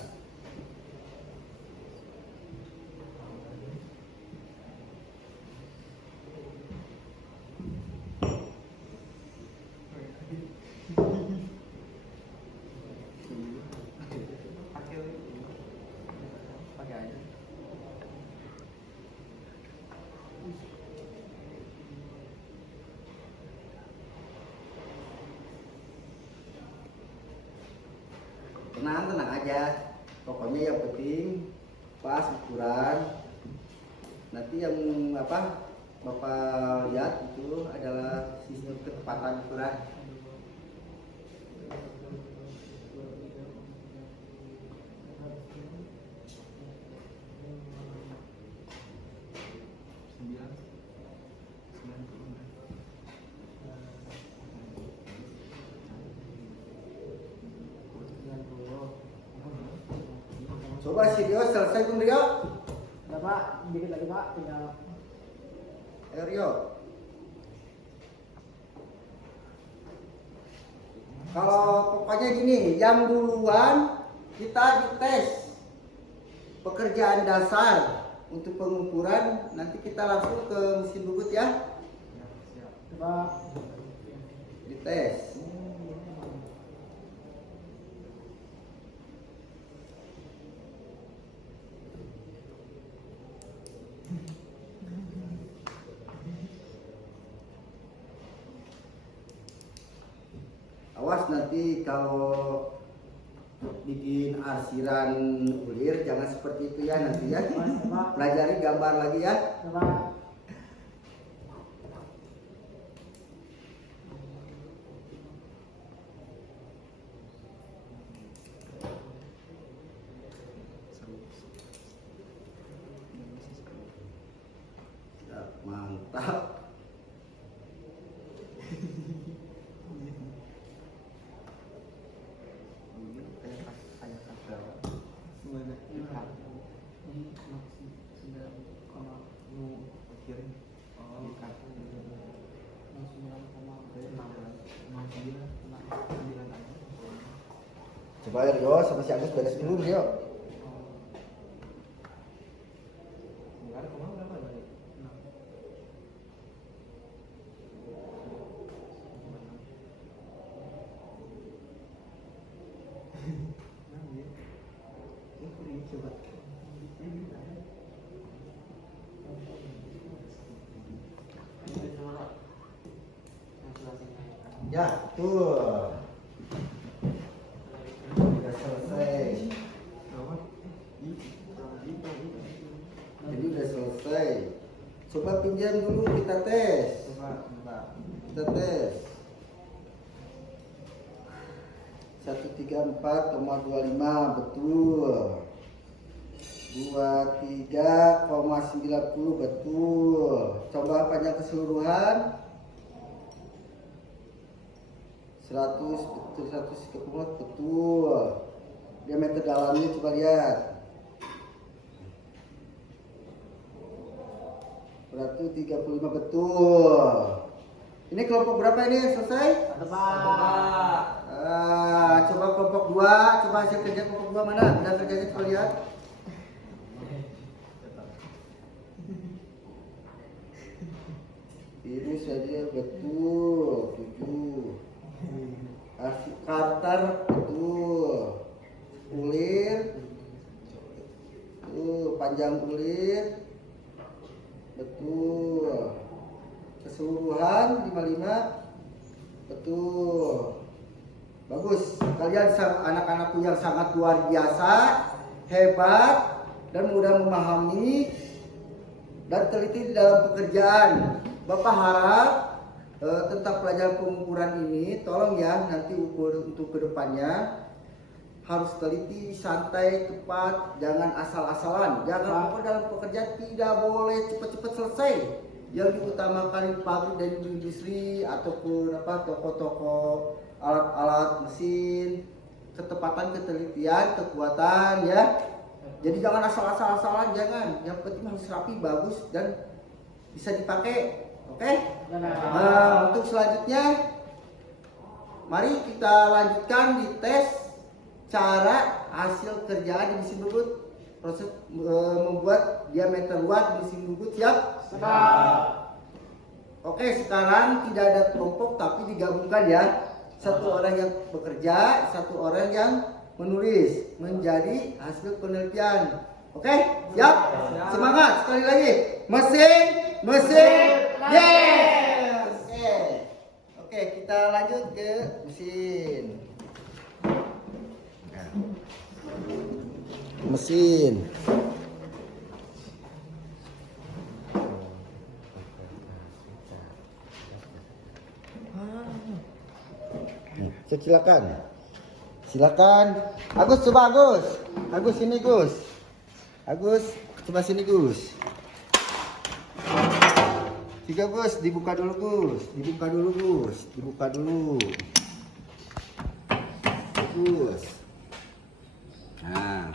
Pakai aja. Tenang aja. Pokoknya yang penting pas ukuran. Nanti yang Bapak lihat itu adalah sistem ketepatan ukuran. Coba si Rio selesai Bung Rio. Ya, Pak, dikit lagi, Pak, tinggal. Ayo Rio. Kalau pokoknya gini, yang duluan kita dites pekerjaan dasar untuk pengukuran nanti kita langsung ke mesin bubut ya. Ya, siap. Coba. Dites. Awas nanti kalau bikin arsiran ulir jangan seperti itu ya nanti ya. Coba. Pelajari gambar lagi ya. Coba. Ya, mantap. Ini kayak kata Gimana? ikan. Ini masih sudah kalau Nu kirim. Oh. Ikan. langsung dalam koma Kayak 9 aja. Coba ya Rio sama si Agus beres dulu Rio. Enggak ada kemana berapa tadi? 6. Ini coba. Ya, tuh. Sudah selesai. Apa? Jadi udah selesai. Coba pinjam dulu kita tes. Coba, bentar. Kita tes. 134,25 betul. 23,90 betul. Coba panjang keseluruhan 100 betul, 130 betul. Diameter dalamnya coba lihat. Berarti 35 betul. Ini kelompok berapa ini yang selesai? Coba kelompok 2, coba hasil kerja kelompok 2 mana? Bidang kerjanya coba lihat. Ini saja betul, 7. Hasil Carter betul. Ulir. Tuh, panjang ulir. Betul. Keseluruhan 55. Betul. Bagus. Kalian anak-anakku yang sangat luar biasa, hebat dan mudah memahami dan teliti di dalam pekerjaan. Bapak harap tentang pelajaran pengukuran ini tolong ya nanti ukur untuk kedepannya harus teliti, santai, tepat, jangan asal-asalan. Jangan lupa dalam pekerjaan tidak boleh cepat-cepat selesai. Yang diutamakan di pabrik dan di industri ataupun toko-toko alat-alat mesin, ketepatan, ketelitian, kekuatan ya. Jadi jangan asal-asalan, jangan. Yang penting harus rapi, bagus dan bisa dipakai. Oke? Nah, untuk selanjutnya mari kita lanjutkan di tes cara hasil kerjaan di mesin bubut, proses membuat diameter watt mesin bubut. Siap? Oke, sekarang tidak ada kelompok tapi digabungkan ya. Satu orang yang bekerja, satu orang yang menulis menjadi hasil penelitian. Oke, siap? Semangat sekali lagi. Mesin, yes. Oke, kita lanjut ke mesin. Mesin. Silakan. Agus coba Agus. Agus sini Gus. Agus coba sini Gus. Tiga Gus, dibuka dulu Gus. Dibuka dulu. Gus. Nah.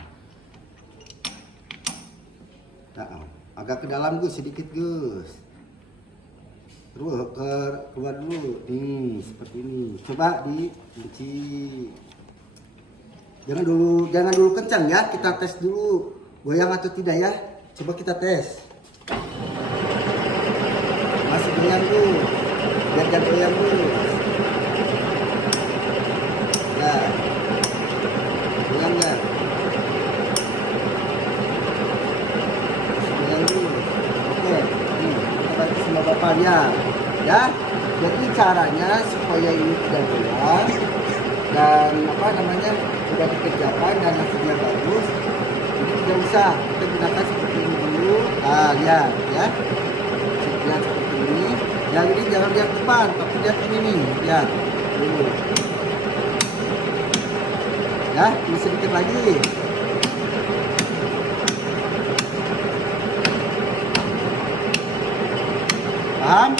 Agak ke dalam Gus, sedikit Gus. Terus keluar dulu. Nih, seperti ini. Coba dikunci. Jangan dulu kencang ya. Kita tes dulu goyang atau tidak ya. Coba kita tes. Masih goyang dulu. Biar jangan goyang dulu. Nah. Goyang nggak? Masih goyang dulu. Oke. Nih, kita bantu sama Bapak lihat. Ya. Jadi caranya supaya ini tidak goyang dan apa namanya sudah dikerjakan dan hasilnya bagus. Jadi tidak usah kita gunakan seperti ini dulu. Lihat ya. Lihat seperti ini. Yang ini jangan lihat depan, tapi lihat ini nih. Lihat dulu. Ya, ini sedikit lagi. Paham?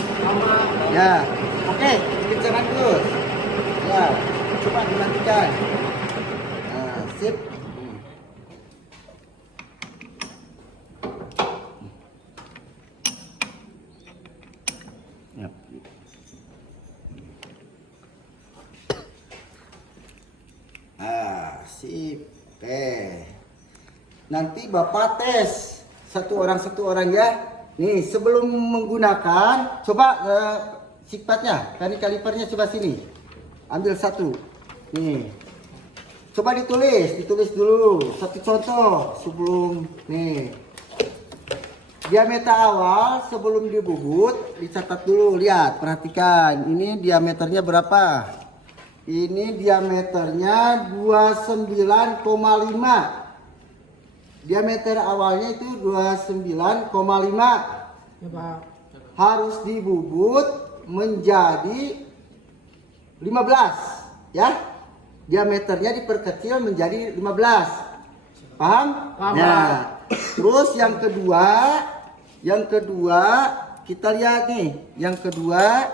Ya. Oke, bicara terus. Ya, coba dilanjutkan. Nah, sip. Yap. Sip. Oke. Nanti Bapak tes satu orang ya. Nih, sebelum menggunakan, coba sifatnya, kalipernya coba sini. Ambil satu. Nih. Coba ditulis dulu. Satu contoh sebelum nih. Diameter awal sebelum dibubut dicatat dulu, lihat, perhatikan. Ini diameternya berapa? Ini diameternya 29,5. Diameter awalnya itu 29,5. Ya, Pak. Harus dibubut menjadi 15, ya. Diameternya diperkecil menjadi 15. Paham? Paham. Nah, terus yang kedua kita lihat nih. Yang kedua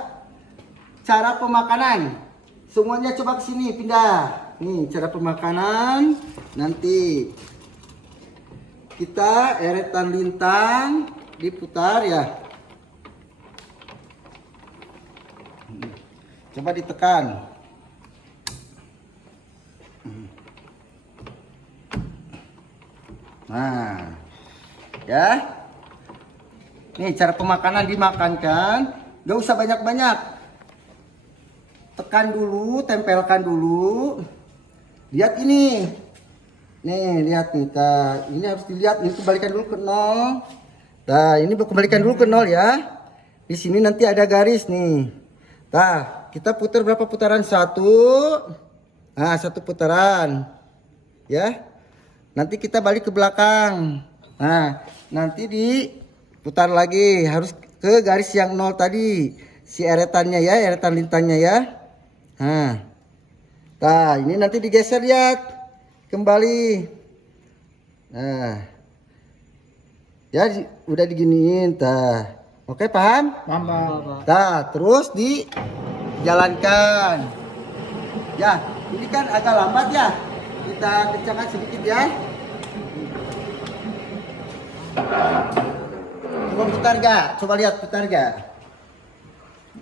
cara pemakanan. Semuanya coba ke sini pindah. Nih cara pemakanan. Nanti kita eretan lintang diputar ya. Coba ditekan. Nah, ya. Nih cara pemakanan dimakankan. Gak usah banyak-banyak. Tekan dulu, tempelkan dulu. Lihat ini. Nih, lihat nih. Ini harus dilihat. Ini kembalikan dulu ke 0. Nah, ini kembalikan dulu ke 0 ya. Di sini nanti ada garis nih. Nah, kita putar berapa putaran? 1. Nah, 1 putaran. Ya. Nanti kita balik ke belakang. Nah, nanti diputar lagi. Harus ke garis yang 0 tadi. Si eretannya ya, eretan lintangnya ya. Nah, ini nanti digeser, lihat. Kembali. Nah. Ya, udah diginiin. Nah. Oke, paham? Paham, Pak. Nah, terus dijalankan. Ya, ini kan agak lambat ya. Kita kencangkan sedikit ya. Coba putar gak? Coba lihat putar gak?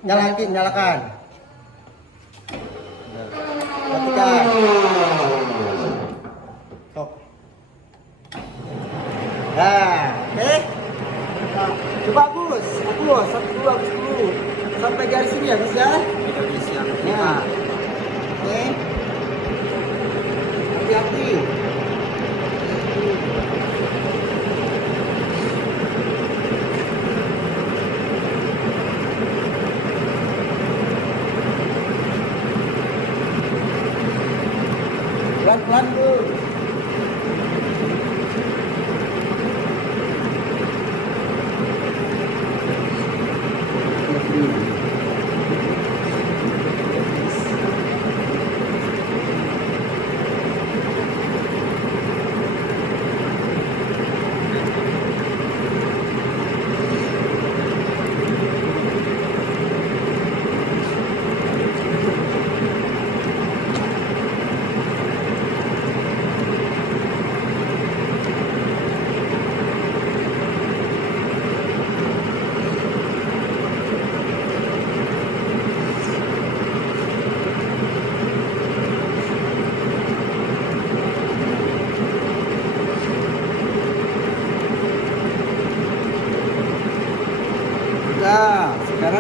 Nyalakan. Matikan. Stop. Nah, oke. Coba Agus. 1, 2, Agus dulu. Sampai garis ini ya, Gus ya? Garis yang Nah. Oke. Hati-hati. Pelan-pelan, Bu.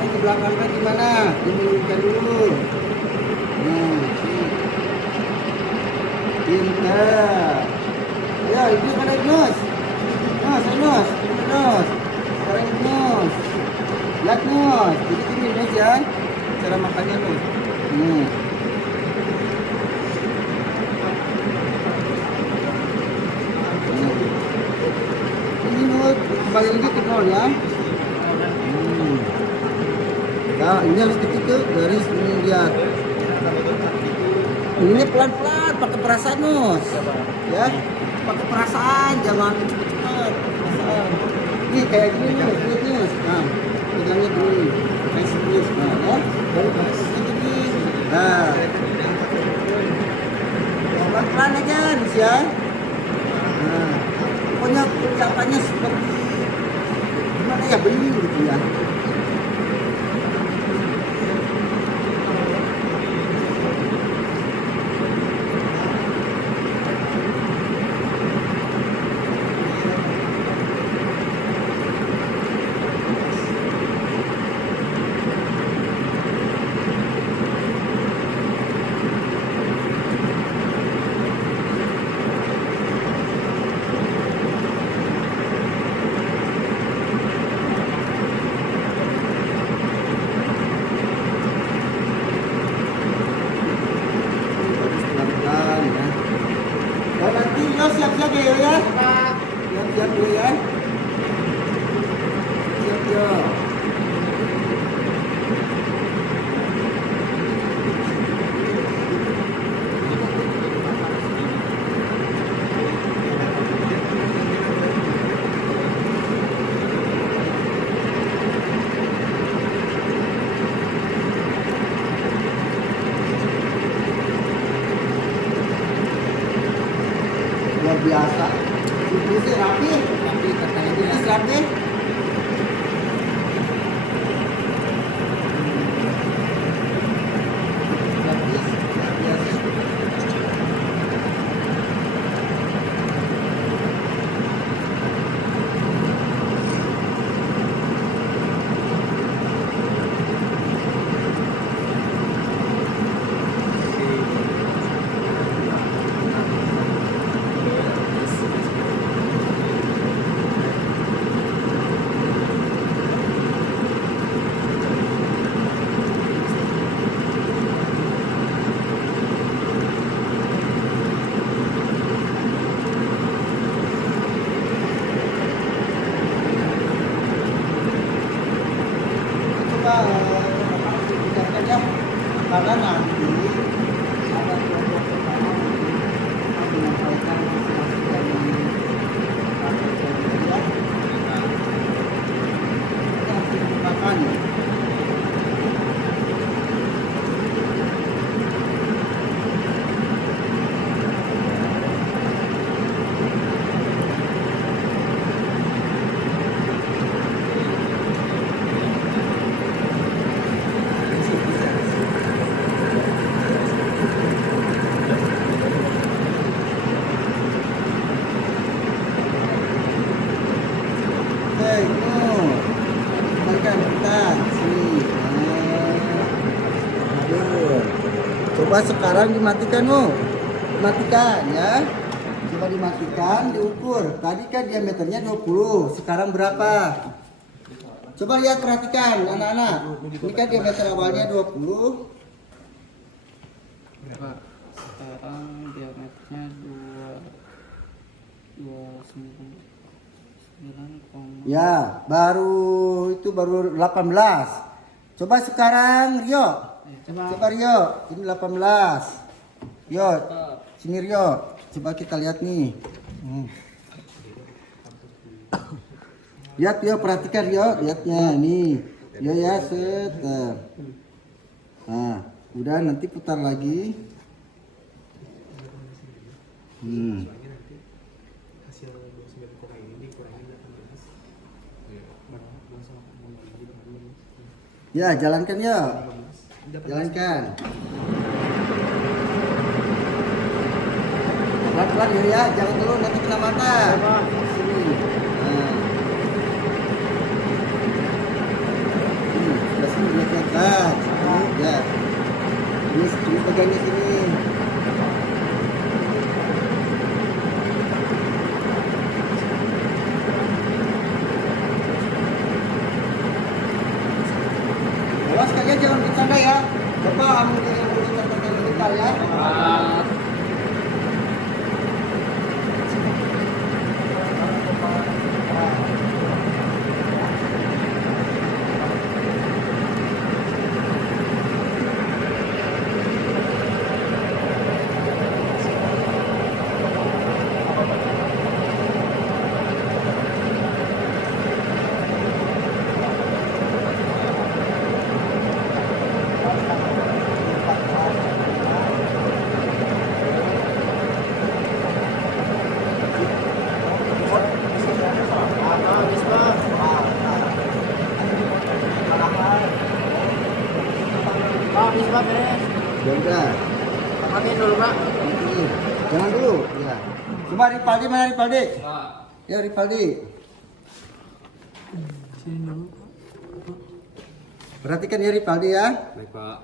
sekarang ke belakang kan gimana? Dimulurkan dulu. Nah, pintar. Ya, itu pada Ibnus. Nus. Sekarang Ibnus. Lihat Nus. Jadi ini Nus ya. Cara makannya Nus. Ini Nus. Kembali lagi ke nol ya. Nah, ini harus ditutup garis ini lihat. Ini pelan-pelan pakai perasaan Nus. Ya. Pakai perasaan, jangan cepet-cepet. Perasaan. Ini kayak gini Nus. Nah, pegangnya gini. Kayak serius. Nah, ya. Baru kasih gini. Nah. Pelan-pelan aja Nus ya. Nah. Pokoknya ucapannya seperti gimana ya, bening gitu ya. Pelan-pelan ya. Dan nanti lo siap-siap ya ya. Siap-siap dulu ya. Siap yo. Luar biasa. Ini sih rapi katanya jelas rapi. Rapis, luar biasa. Coba bicarakan ya, karena nanti ada kelompok pertama yang menyampaikan masing-masing dari partai politik ya. Kita harus dibukakan ya. Hei, kembalikan kita sini. Aduh. Coba sekarang dimatikan matikan ya. Coba dimatikan, diukur. Tadi kan diameternya 20, sekarang berapa? Coba lihat, perhatikan anak-anak. Ini kan diameter awalnya 20. Sekarang diameternya 29,. Ya, baru 18. Coba sekarang Rio. Coba Rio, ini 18. Rio, sini Rio. Coba kita lihat nih. Lihat Rio, perhatikan Rio, lihatnya nih. Rio ya, set. Nah, udah nanti putar lagi. Hasil 29 koma ini dikurangi 18. Ya, jalankan ya. Jalankan. Pelan-pelan ya, jangan dulu nanti kena mata. Sini. Nah. Sudah Ini pegangnya sini. Awas kalian jangan bercanda ya. Bapak ambil catatan kita ya. Ya udah. Pakai dulu Pak. Ini. Jangan dulu. Ya. Coba Ripaldi mana Ripaldi? Ya Ripaldi. Perhatikan ya Ripaldi ya. Baik Pak.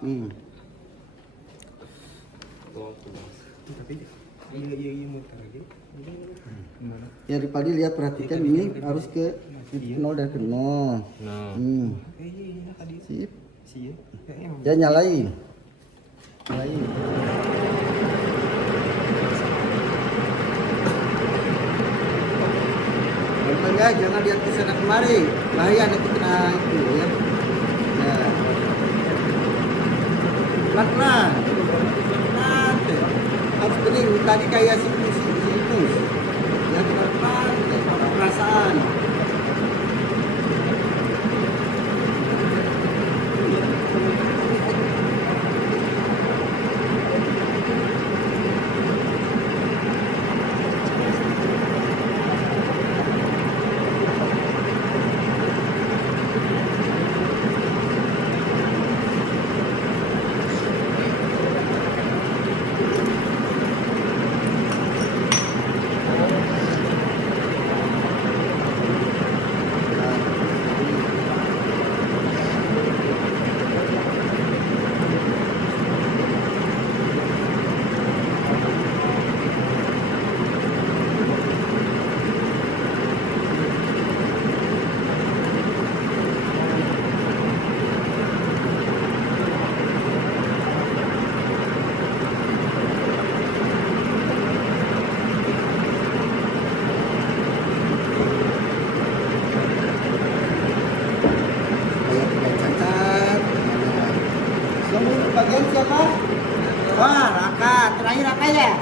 Ya Ripaldi lihat perhatikan ini harus ke 0 dan ke 0. Sip. Ya nyalain. Nyalain. Ya, jangan lihat ke sana kemari. Bahaya nanti kena itu ya. Ya. Pelan-pelan. Pelan. Harus bening. Tadi kayak sinus. Ya pelan-pelan. Pakai perasaan. Bagian siapa? Wah, Raka. Terakhir Raka ya?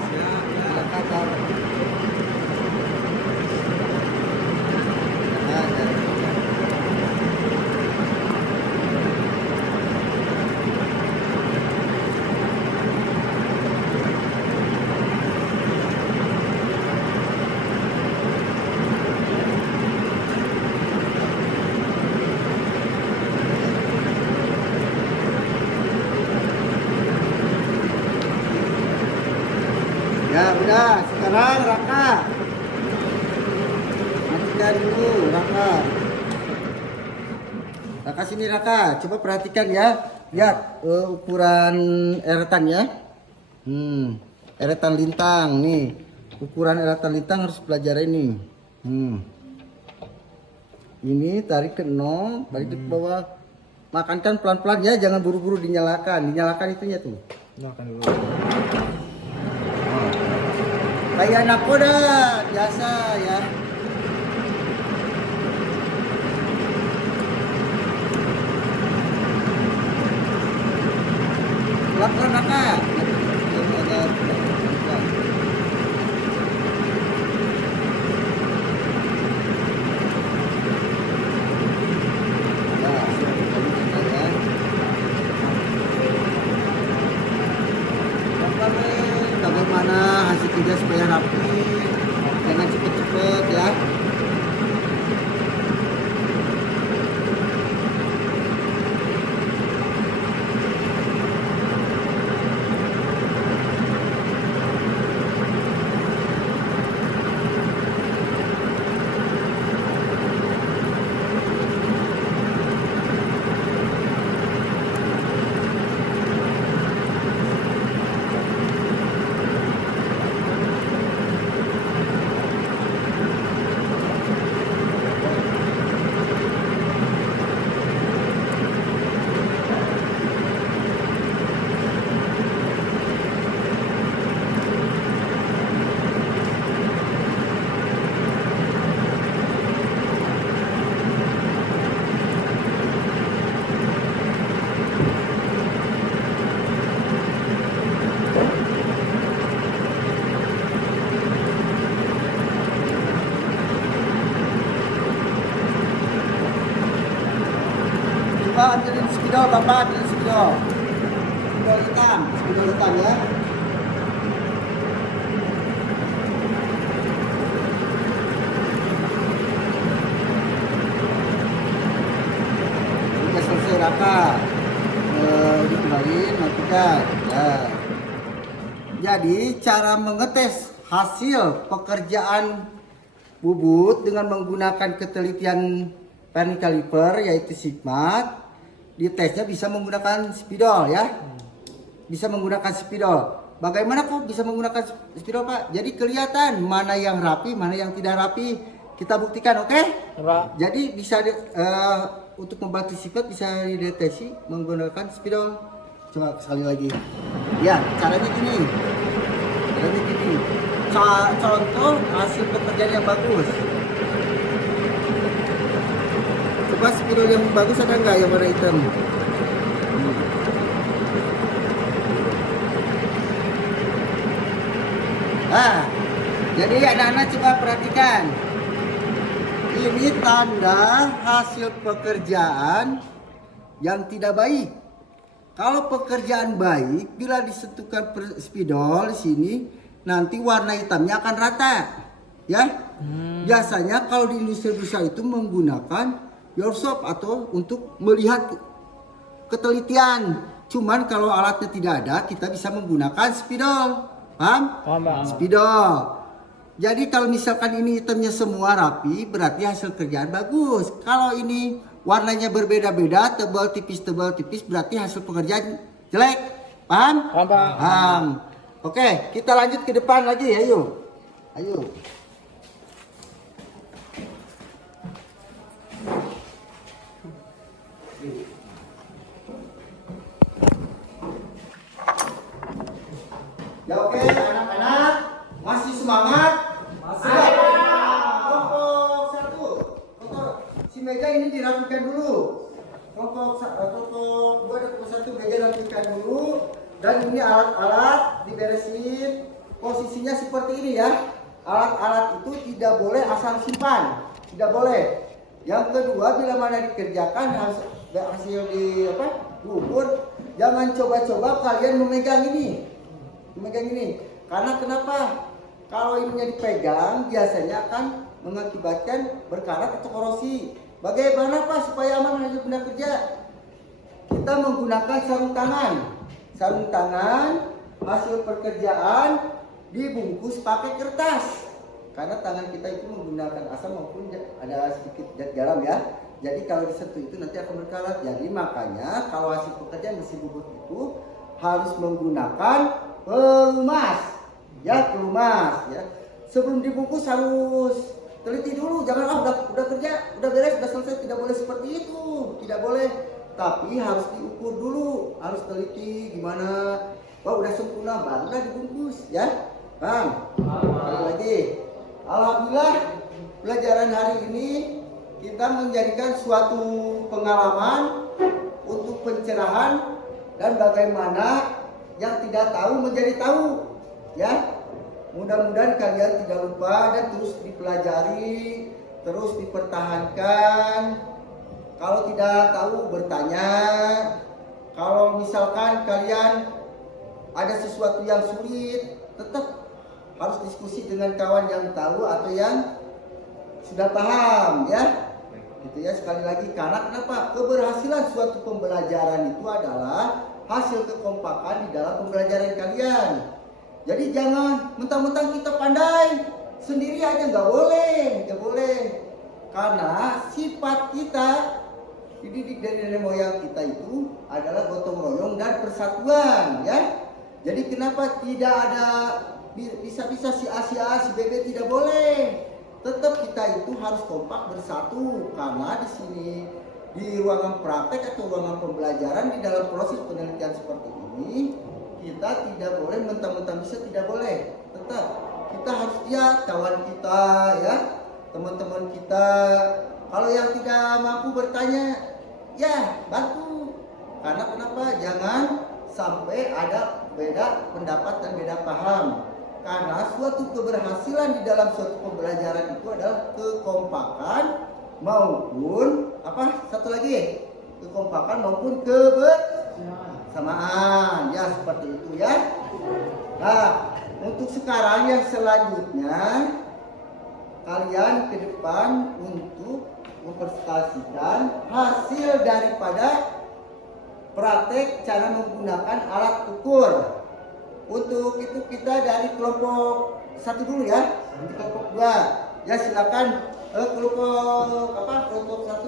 Raka tahu. Ya udah, sekarang Raka. Matikan dulu Raka. Raka sini Raka, coba perhatikan ya. Lihat ukuran eretan ya. Eretan lintang nih. Ukuran eretan lintang harus pelajari ini. Ini tarik ke 0, balik ke bawah. Makankan pelan-pelan ya, jangan buru-buru dinyalakan. Dinyalakan itunya tuh. Nyalakan dulu. Kayak nakoda biasa ya. Pelan-pelan Raka. Bagaimana hasil kerja supaya rapi, jangan cepet-cepet ya. Bapak di spidol. Spidol hitam ya. Sudah selesai rata. Dikembaliin, matikan. Nah. Jadi cara mengetes hasil pekerjaan bubut dengan menggunakan ketelitian turning caliper yaitu sigmat, ditesnya bisa menggunakan spidol ya. Bisa menggunakan spidol. Bagaimana kok bisa menggunakan spidol Pak? Jadi kelihatan mana yang rapi, mana yang tidak rapi. Kita buktikan, oke? Pak. Jadi bisa untuk membantu sifat bisa dideteksi menggunakan spidol. Coba sekali lagi. Ya, caranya gini. Contoh hasil pekerjaan yang bagus. Coba spidol yang bagus ada nggak yang warna hitam? Jadi anak-anak coba perhatikan. Ini tanda hasil pekerjaan yang tidak baik. Kalau pekerjaan baik, bila disentuhkan spidol di sini, nanti warna hitamnya akan rata. Ya, biasanya kalau di industri besar itu menggunakan yourshop atau untuk melihat ketelitian. Cuman kalau alatnya tidak ada, kita bisa menggunakan spidol. Paham? Spidol. Jadi kalau misalkan ini hitamnya semua rapi, berarti hasil kerjaan bagus. Kalau ini warnanya berbeda-beda, tebal tipis, berarti hasil pekerjaan jelek. Paham? Paham. Oke, kita lanjut ke depan lagi, ayo. Ya oke, anak-anak masih semangat? Masih. Kelompok 1. Si meja ini dirapikan dulu. Kelompok 2 dan kelompok 1 meja dirapikan dulu. Dan ini alat-alat diberesin. Posisinya seperti ini ya. Alat-alat itu tidak boleh asal simpan. Tidak boleh. Yang kedua, bila mana dikerjakan hasil di bubur, jangan coba-coba kalian memegang ini. Karena kenapa? Kalau ininya dipegang biasanya akan mengakibatkan berkarat atau korosi. Bagaimana Pak supaya aman hasil benda kerja? Kita menggunakan sarung tangan hasil pekerjaan dibungkus pakai kertas. Karena tangan kita itu menggunakan asam maupun ada sedikit zat garam ya. Jadi kalau disentuh itu nanti akan berkarat. Jadi makanya kalau hasil pekerjaan besi bubut itu harus menggunakan pelumas ya. Sebelum dibungkus harus teliti dulu, jangan udah kerja, udah beres, udah selesai, tidak boleh seperti itu, tidak boleh. Tapi harus diukur dulu, harus teliti gimana. Udah sempurna barulah dibungkus ya. Bang, lagi. Alhamdulillah pelajaran hari ini kita menjadikan suatu pengalaman untuk pencerahan dan bagaimana yang tidak tahu menjadi tahu ya. Mudah-mudahan kalian tidak lupa dan terus dipelajari, terus dipertahankan. Kalau tidak tahu bertanya. Kalau misalkan kalian ada sesuatu yang sulit, tetap harus diskusi dengan kawan yang tahu atau yang sudah paham ya. Gitu ya, sekali lagi, karena kenapa? Keberhasilan suatu pembelajaran itu adalah hasil kekompakan di dalam pembelajaran kalian. Jadi jangan mentang-mentang kita pandai sendiri aja, nggak boleh. Karena sifat kita dididik dari nenek moyang kita itu adalah gotong royong dan persatuan ya. Jadi kenapa tidak ada bisa-bisa si A si B tidak boleh. Tetap kita itu harus kompak bersatu, karena di sini di ruangan praktek atau ruangan pembelajaran di dalam proses penelitian seperti ini kita tidak boleh mentang-mentang bisa, tidak boleh. Tetap kita harus lihat kawan kita ya, teman-teman kita. Kalau yang tidak mampu bertanya ya bantu. Karena kenapa? Jangan sampai ada beda pendapat dan beda paham. Karena suatu keberhasilan di dalam suatu pembelajaran itu adalah kekompakan maupun satu lagi kekompakan maupun kebersamaan. Ya seperti itu ya. Nah, untuk sekarang yang selanjutnya kalian ke depan untuk mempresentasikan hasil daripada praktek cara menggunakan alat ukur. Untuk itu kita dari kelompok 1 dulu ya, nanti kelompok 2. Ya silakan kelompok 1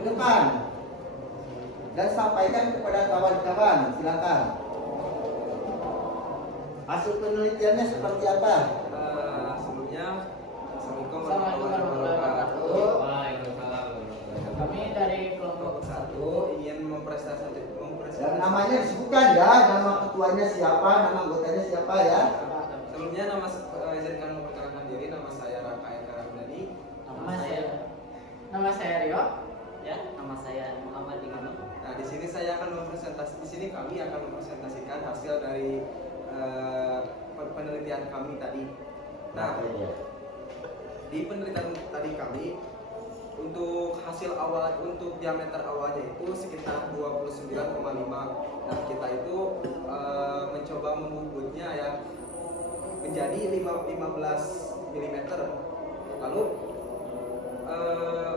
ke depan dan sampaikan kepada kawan-kawan. Silakan. Hasil penelitiannya seperti apa? Sebelumnya, Assalamualaikum Assalamualaikum warahmatullahi wabarakatuh. Waalaikumsalam. Kami dari kelompok satu ingin mempresentasikan. Dan namanya disebutkan ya, nama ketuanya siapa, nama anggotanya siapa ya. Sebelumnya izinkan memperkenalkan diri, nama saya Raka Eka Ramdhani. Nama saya Rio. Ya, nama saya Muhammad Ingano. Nah, di sini kami akan mempresentasikan hasil dari penelitian kami tadi. Nah, di penelitian tadi kami untuk hasil awal untuk diameter awalnya itu sekitar 29,5. Nah, kita itu mencoba membubutnya ya menjadi 15 mm. Lalu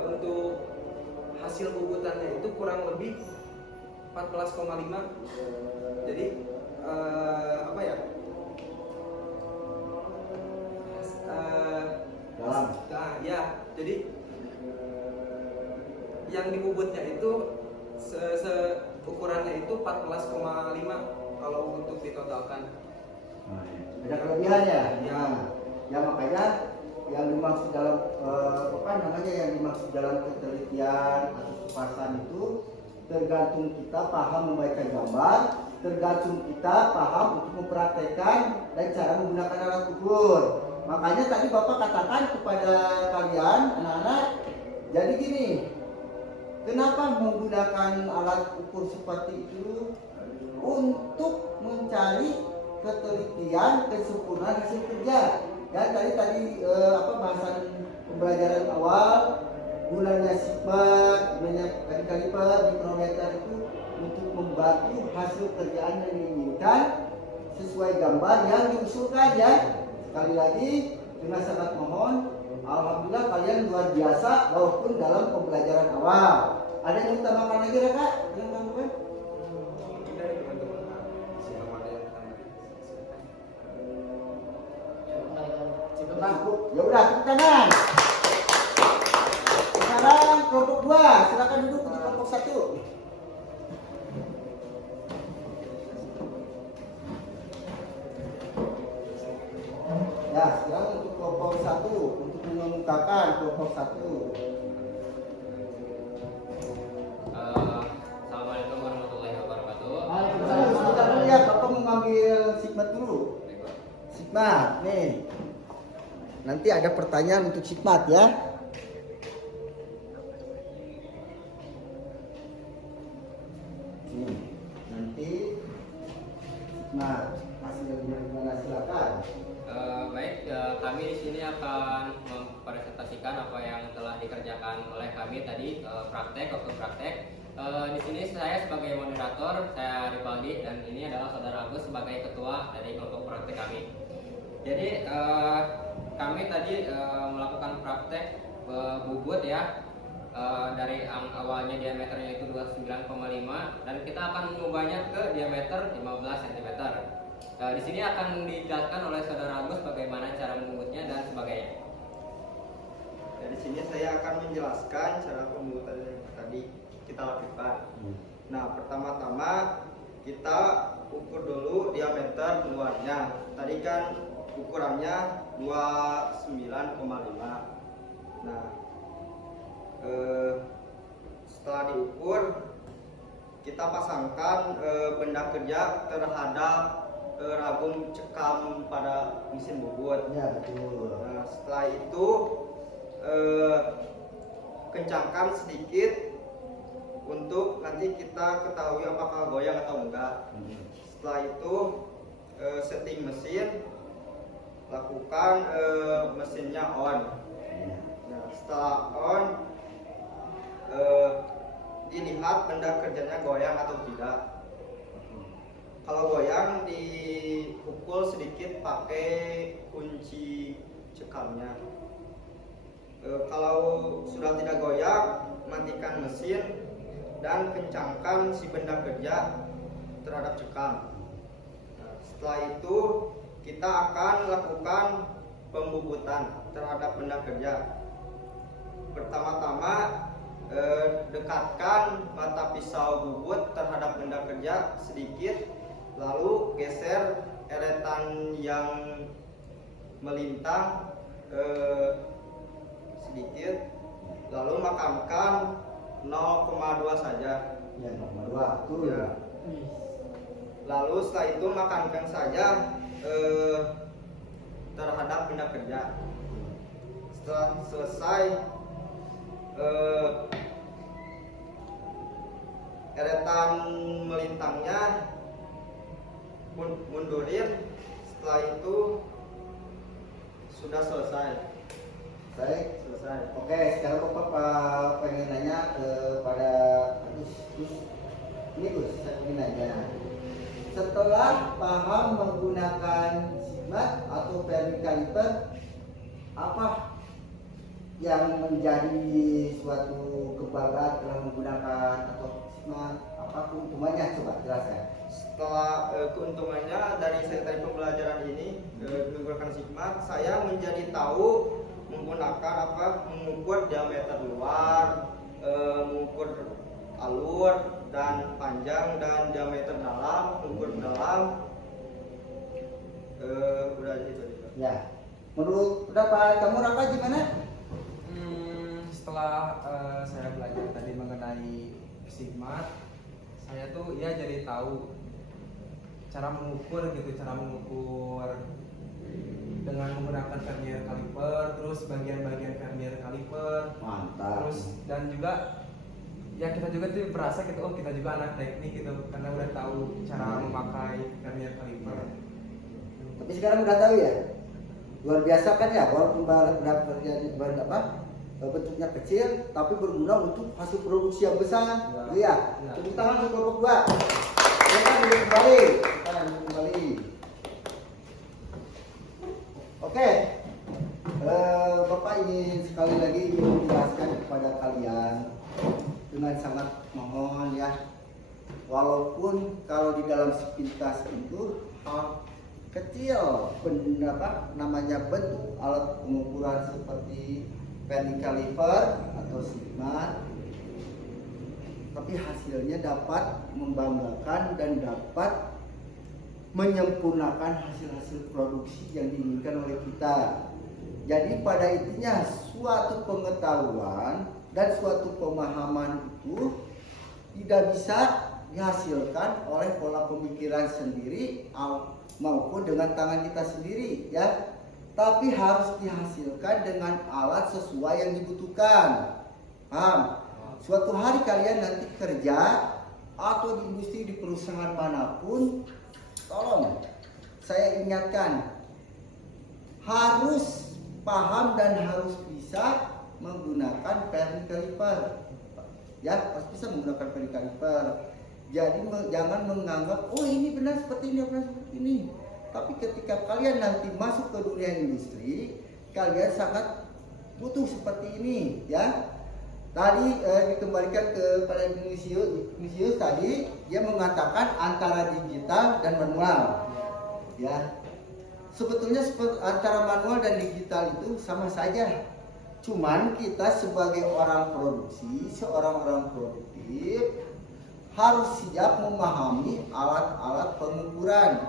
untuk hasil bubutannya itu kurang lebih 14,5. Jadi apa ya? Dalam. Nah, ya, jadi yang dibubutnya itu ukurannya itu 14,5 kalau untuk ditotalkan. Ada kelebihannya. Ya. Ya makanya yang dimaksud dalam yang dimaksud dalam penelitian atau kupasan itu tergantung kita paham membaca gambar, tergantung kita paham untuk mempraktekkan dan cara menggunakan alat ukur. Makanya tadi Bapak katakan kepada kalian anak-anak, jadi gini, kenapa menggunakan alat ukur seperti itu? Untuk mencari ketelitian, kesempurnaan hasil kerja. Dan tadi bahasan pembelajaran awal, gunanya sigma, gunanya kaliper, mikrometer itu untuk membantu hasil kerjaan yang diinginkan sesuai gambar yang diusulkan ya. Sekali lagi dengan sangat mohon, alhamdulillah kalian luar biasa walaupun dalam pembelajaran awal. Ada yang ditambahkan lagi Raka? Yang tambahkan? Dari teman-teman siapa ada yang tambah? Cukup Bang. Cukup. Ya udah, tepuk tangan. Sekarang kelompok 2, silakan duduk di kelompok 1. Ya, sekarang untuk kelompok 1 untuk mengemukakan kelompok 1. Assalamualaikum warahmatullahi wabarakatuh. Waalaikumsalam. Sebentar dulu ya, Bapak mau ngambil sigma dulu. Sigma, nih. Nanti ada pertanyaan untuk sigma ya. Nih, nanti sigma hasilnya gimana silakan. Baik, kami di sini akan mempresentasikan apa yang telah dikerjakan oleh kami tadi waktu praktek. Di sini saya sebagai moderator, saya Rivaldi, dan ini adalah saudara Agus sebagai ketua dari kelompok praktek kami. Jadi kami tadi melakukan praktek bubut ya dari awalnya diameternya itu 29,5 dan kita akan mengubahnya ke diameter 15 cm. Di sini akan dijelaskan oleh saudara Agus bagaimana cara membubutnya dan sebagainya. Dari sini saya akan menjelaskan cara pembuatan yang tadi kita lakukan. Nah, pertama-tama kita ukur dulu diameter luarnya. Tadi kan ukurannya 29,5. Nah, setelah diukur, kita pasangkan benda kerja terhadap ragum cekam pada mesin bubut. Ya, betul. Nah, setelah itu kencangkan sedikit untuk nanti kita ketahui apakah goyang atau enggak. Setelah itu setting mesin, lakukan mesinnya on. Nah, setelah on dilihat benda kerjanya goyang atau tidak. Kalau goyang dipukul sedikit pakai kunci cekalnya. Kalau sudah tidak goyang, matikan mesin dan kencangkan si benda kerja terhadap cekal. Nah, setelah itu kita akan lakukan pembubutan terhadap benda kerja. Pertama-tama dekatkan mata pisau bubut terhadap benda kerja sedikit, lalu geser eretan yang melintang sedikit, lalu makamkan 0,2 saja. Ya, nomor 2 tuh. Ya. Lalu setelah itu makamkan saja terhadap benda kerja. Setelah selesai eretan melintangnya mundurin. Setelah itu sudah selesai. Selesai. Oke, sekarang Bapak pengen nanya kepada Gus. Ini Gus, saya ingin nanya. Setelah paham menggunakan sigmat atau vernier caliper, apa yang menjadi suatu kebanggaan telah menggunakan atau sigmat? Apa keuntungannya? Coba jelaskan. Setelah keuntungannya dari saya tadi pembelajaran ini menggunakan sigmat, saya menjadi tahu menggunakan mengukur diameter luar, mengukur alur dan panjang dan diameter dalam, mengukur dalam. Udah itu juga. Ya. Menurut pendapat kamu Raka gimana? Setelah saya belajar tadi mengenai sigmat, saya tuh ya jadi tahu cara mengukur dengan menggunakan vernier caliper, terus bagian-bagian vernier caliper, Mantap. terus dan juga ya kita juga tuh berasa gitu, oh kita juga anak teknik gitu karena udah tahu cara memakai vernier caliper. Tapi sekarang udah tahu ya. Luar biasa kan ya, walaupun bentuknya kecil tapi berguna untuk hasil produksi yang besar. Iya. Ya. Tepuk tangan untuk kelompok 2. Kita duduk kembali. Oke. Bapak ingin sekali lagi menjelaskan kepada kalian dengan sangat mohon ya. Walaupun kalau di dalam sepintas itu hal kecil, namanya bentuk alat pengukuran seperti vernier caliper atau sigmat, tapi hasilnya dapat membanggakan dan dapat menyempurnakan hasil-hasil produksi yang diinginkan oleh kita. Jadi pada intinya suatu pengetahuan dan suatu pemahaman itu tidak bisa dihasilkan oleh pola pemikiran sendiri maupun dengan tangan kita sendiri ya, tapi harus dihasilkan dengan alat sesuai yang dibutuhkan. Paham? Suatu hari kalian nanti kerja atau di industri, di perusahaan manapun, tolong saya ingatkan harus paham dan harus bisa menggunakan vernier caliper ya, harus bisa menggunakan vernier caliper. Jadi jangan menganggap oh ini benar seperti ini, benar seperti ini. Tapi ketika kalian nanti masuk ke dunia industri, kalian sangat butuh seperti ini ya. Tadi dikembalikan kepada Vinicius tadi, dia mengatakan antara digital dan manual ya. Sebetulnya antara manual dan digital itu sama saja. Cuman kita sebagai orang produksi, seorang orang produktif harus siap memahami alat-alat pengukuran.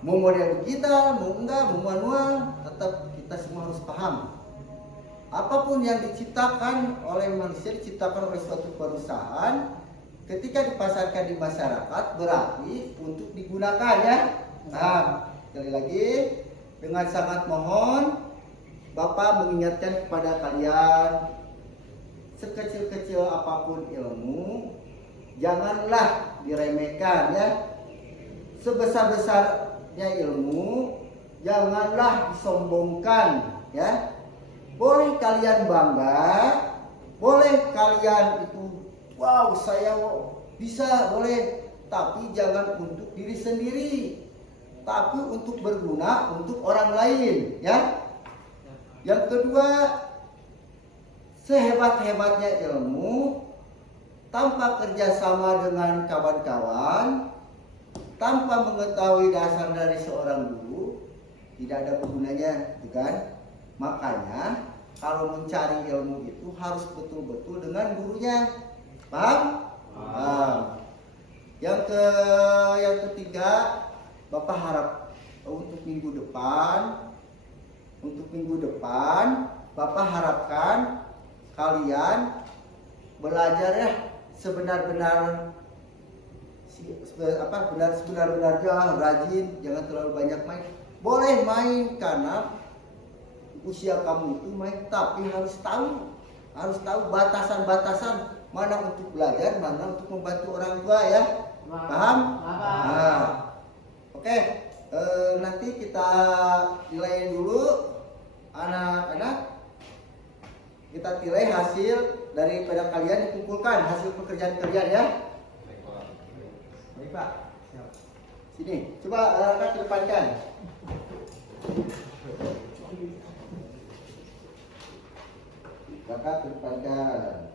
Mau model digital, mau enggak, mau manual, tetap kita semua harus paham. Apapun yang diciptakan oleh manusia, diciptakan oleh suatu perusahaan, ketika dipasarkan di masyarakat berarti untuk digunakan ya. Nah, sekali lagi dengan sangat mohon Bapak mengingatkan kepada kalian, sekecil-kecil apapun ilmu janganlah diremehkan ya. Sebesar-besarnya ilmu janganlah disombongkan ya. Boleh kalian bangga, boleh kalian itu wow saya bisa, boleh, tapi jangan untuk diri sendiri, tapi untuk berguna untuk orang lain, ya. Yang kedua, sehebat-hebatnya ilmu, tanpa kerjasama dengan kawan-kawan, tanpa mengetahui dasar dari seorang guru, tidak ada gunanya, bukan? Makanya kalau mencari ilmu itu harus betul-betul dengan gurunya, paham? Paham. Yang ketiga, Bapak harap untuk minggu depan, Bapak harapkan kalian belajar ya sebenar-benarnya, rajin, jangan terlalu banyak main. Boleh main karena usia kamu itu main, tapi harus tahu batasan-batasan mana untuk belajar, mana untuk membantu orang tua, ya. Paham? Nah, oke. Nanti kita nilaiin dulu anak-anak. Kita nilai hasil daripada kalian dikumpulkan hasil pekerjaan kalian, ya. Baik Pak. Siap. Sini, coba Kak kedepankan. Kakak kedepankan.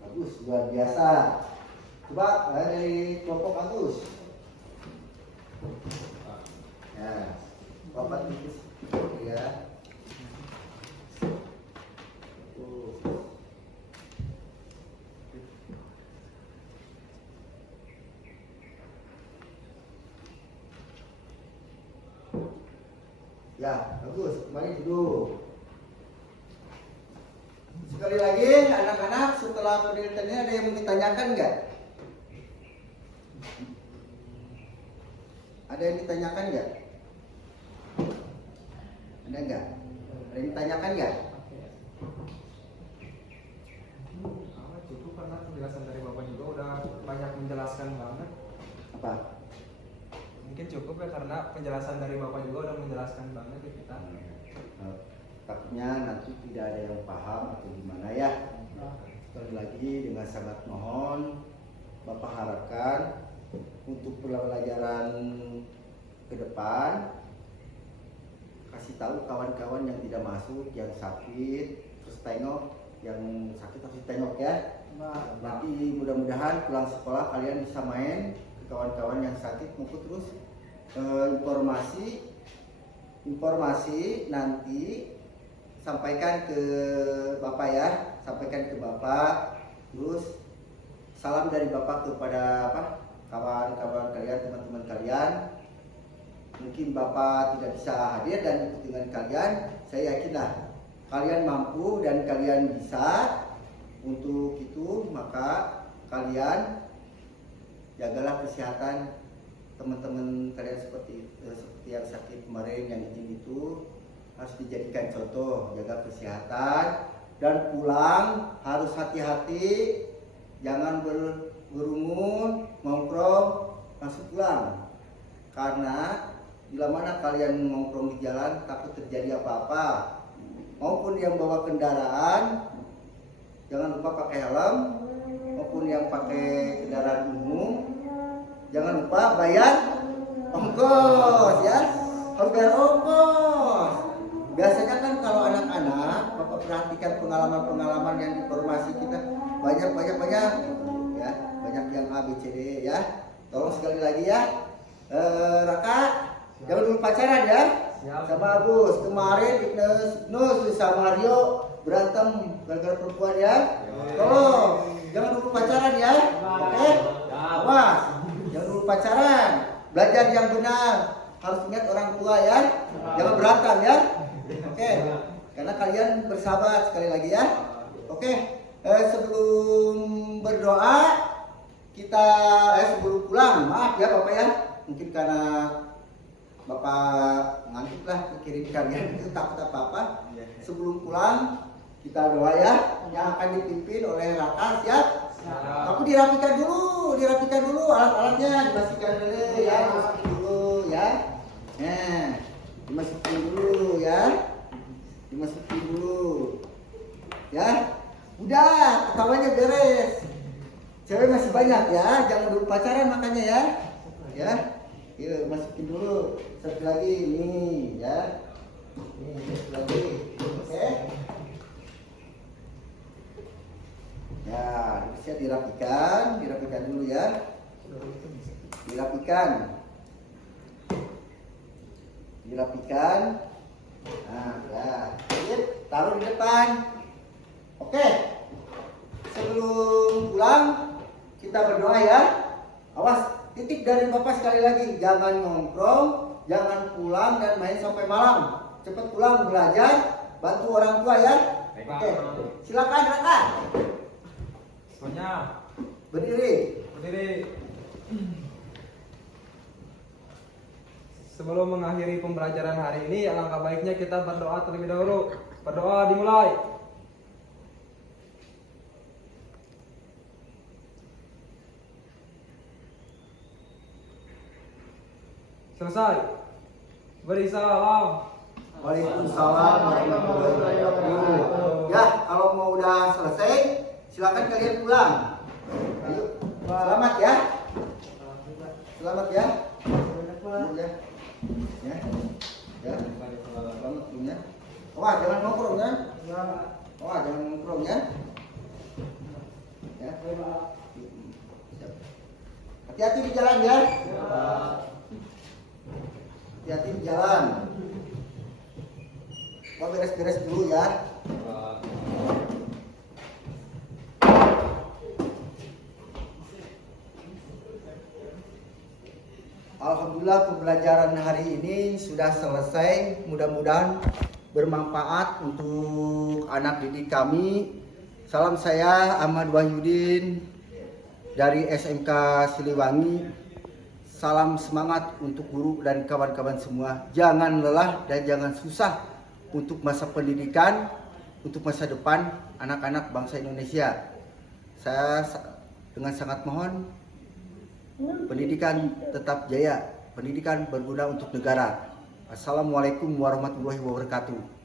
Bagus, luar biasa. Coba dari kelompok Agus. Ya, Bapak tipis, ya. Ya, bagus. Kembali duduk. Sekali lagi, anak-anak, setelah penelitian ini ada yang mau ditanyakan nggak? Ada yang ditanyakan nggak? Ada nggak? Ada yang ditanyakan nggak? Cukup karena penjelasan dari Bapak juga udah banyak menjelaskan banget. Apa? Mungkin cukup ya karena penjelasan dari Bapak juga udah menjelaskan banget ke kita. Takutnya nanti tidak ada yang paham atau gimana, ya. Sekali lagi dengan sangat mohon Bapak harapkan untuk pelajaran ke depan kasih tahu kawan-kawan yang tidak masuk, yang sakit, terus tengok yang sakit harus tengok, ya. Nanti mudah-mudahan pulang sekolah kalian bisa main ke kawan-kawan yang sakit, maupun terus informasi nanti sampaikan ke Bapak, ya, sampaikan ke Bapak. Terus salam dari Bapak kepada kawan-kawan kalian, teman-teman kalian. Mungkin Bapak tidak bisa hadir dan ikut dengan kalian, saya yakinlah kalian mampu dan kalian bisa. Untuk itu maka kalian jagalah kesehatan teman-teman kalian seperti yang sakit kemarin, yang izin itu harus dijadikan contoh, jaga kesehatan, dan pulang harus hati-hati, jangan berumun, nongkrong, langsung pulang. Karena bila mana kalian nongkrong di jalan takut terjadi apa-apa, maupun yang bawa kendaraan jangan lupa pakai helm, maupun yang pakai kendaraan umum jangan lupa bayar ongkos, ya, harus bayar ongkos. Biasanya kan kalau anak-anak, Bapak perhatikan pengalaman-pengalaman yang informasi kita banyak, ya, banyak yang A, B, C, D, ya. Tolong sekali lagi, ya, Raka, jangan dulu pacaran, ya. Siap. Sama Agus kemarin Ibnu sama Mario berantem gara-gara perempuan, ya. Tolong jangan dulu pacaran, ya. Oke? Awas, jangan dulu pacaran. Belajar yang benar, harus ingat orang tua, ya. Jangan berantem, ya. Oke, karena kalian bersahabat, sekali lagi, ya. Oke, sebelum berdoa kita sebelum pulang, maaf ya Bapak, ya, mungkin karena Bapak ngantuk lah mikirin kalian itu takut apa-apa. Sebelum pulang kita doa, ya, yang akan dipimpin oleh Raka, siap? Tapi dirapikan dulu alat-alatnya, dibersihkan dulu, ya, dimasukin dulu, ya. Nah, dimasukin dulu, ya. dimasukin dulu. Ya, udah, ketawanya beres. Cewek masih banyak ya, jangan dulu pacaran makanya ya. Ya, yuk masukin dulu. Satu lagi nih ya. Nih, satu lagi. Oke. Ya, bisa dirapikan dulu ya. Dirapikan. Nah, ya. Taruh di depan. Oke. Sebelum pulang kita berdoa ya. Awas, titip dari Bapak sekali lagi, jangan nongkrong, jangan pulang dan main sampai malam. Cepat pulang belajar, bantu orang tua ya. Baik, Oke. Silakan Raka. Semuanya Berdiri. berdiri. Sebelum mengakhiri pembelajaran hari ini, alangkah baiknya kita berdoa terlebih dahulu. Berdoa dimulai. Selesai. Beri salam. Waalaikumsalam warahmatullahi wabarakatuh. Ya, kalau mau udah selesai, silakan kalian pulang. Ayo, selamat ya. Selamat ya. Ya. Ya. Ya. Selamat punya. Wah, jangan nongkrong ya. Wah, jangan nongkrong ya. Ya. Hati-hati di jalan ya. Hati-hati di jalan. Mau beres-beres dulu ya. Alhamdulillah pembelajaran hari ini sudah selesai. Mudah-mudahan bermanfaat untuk anak didik kami. Salam saya Ahmad Wahyudin dari SMK Siliwangi. Salam semangat untuk guru dan kawan-kawan semua. Jangan lelah dan jangan susah untuk masa pendidikan, untuk masa depan anak-anak bangsa Indonesia. Saya dengan sangat mohon pendidikan tetap jaya, pendidikan berguna untuk negara. Assalamualaikum warahmatullahi wabarakatuh.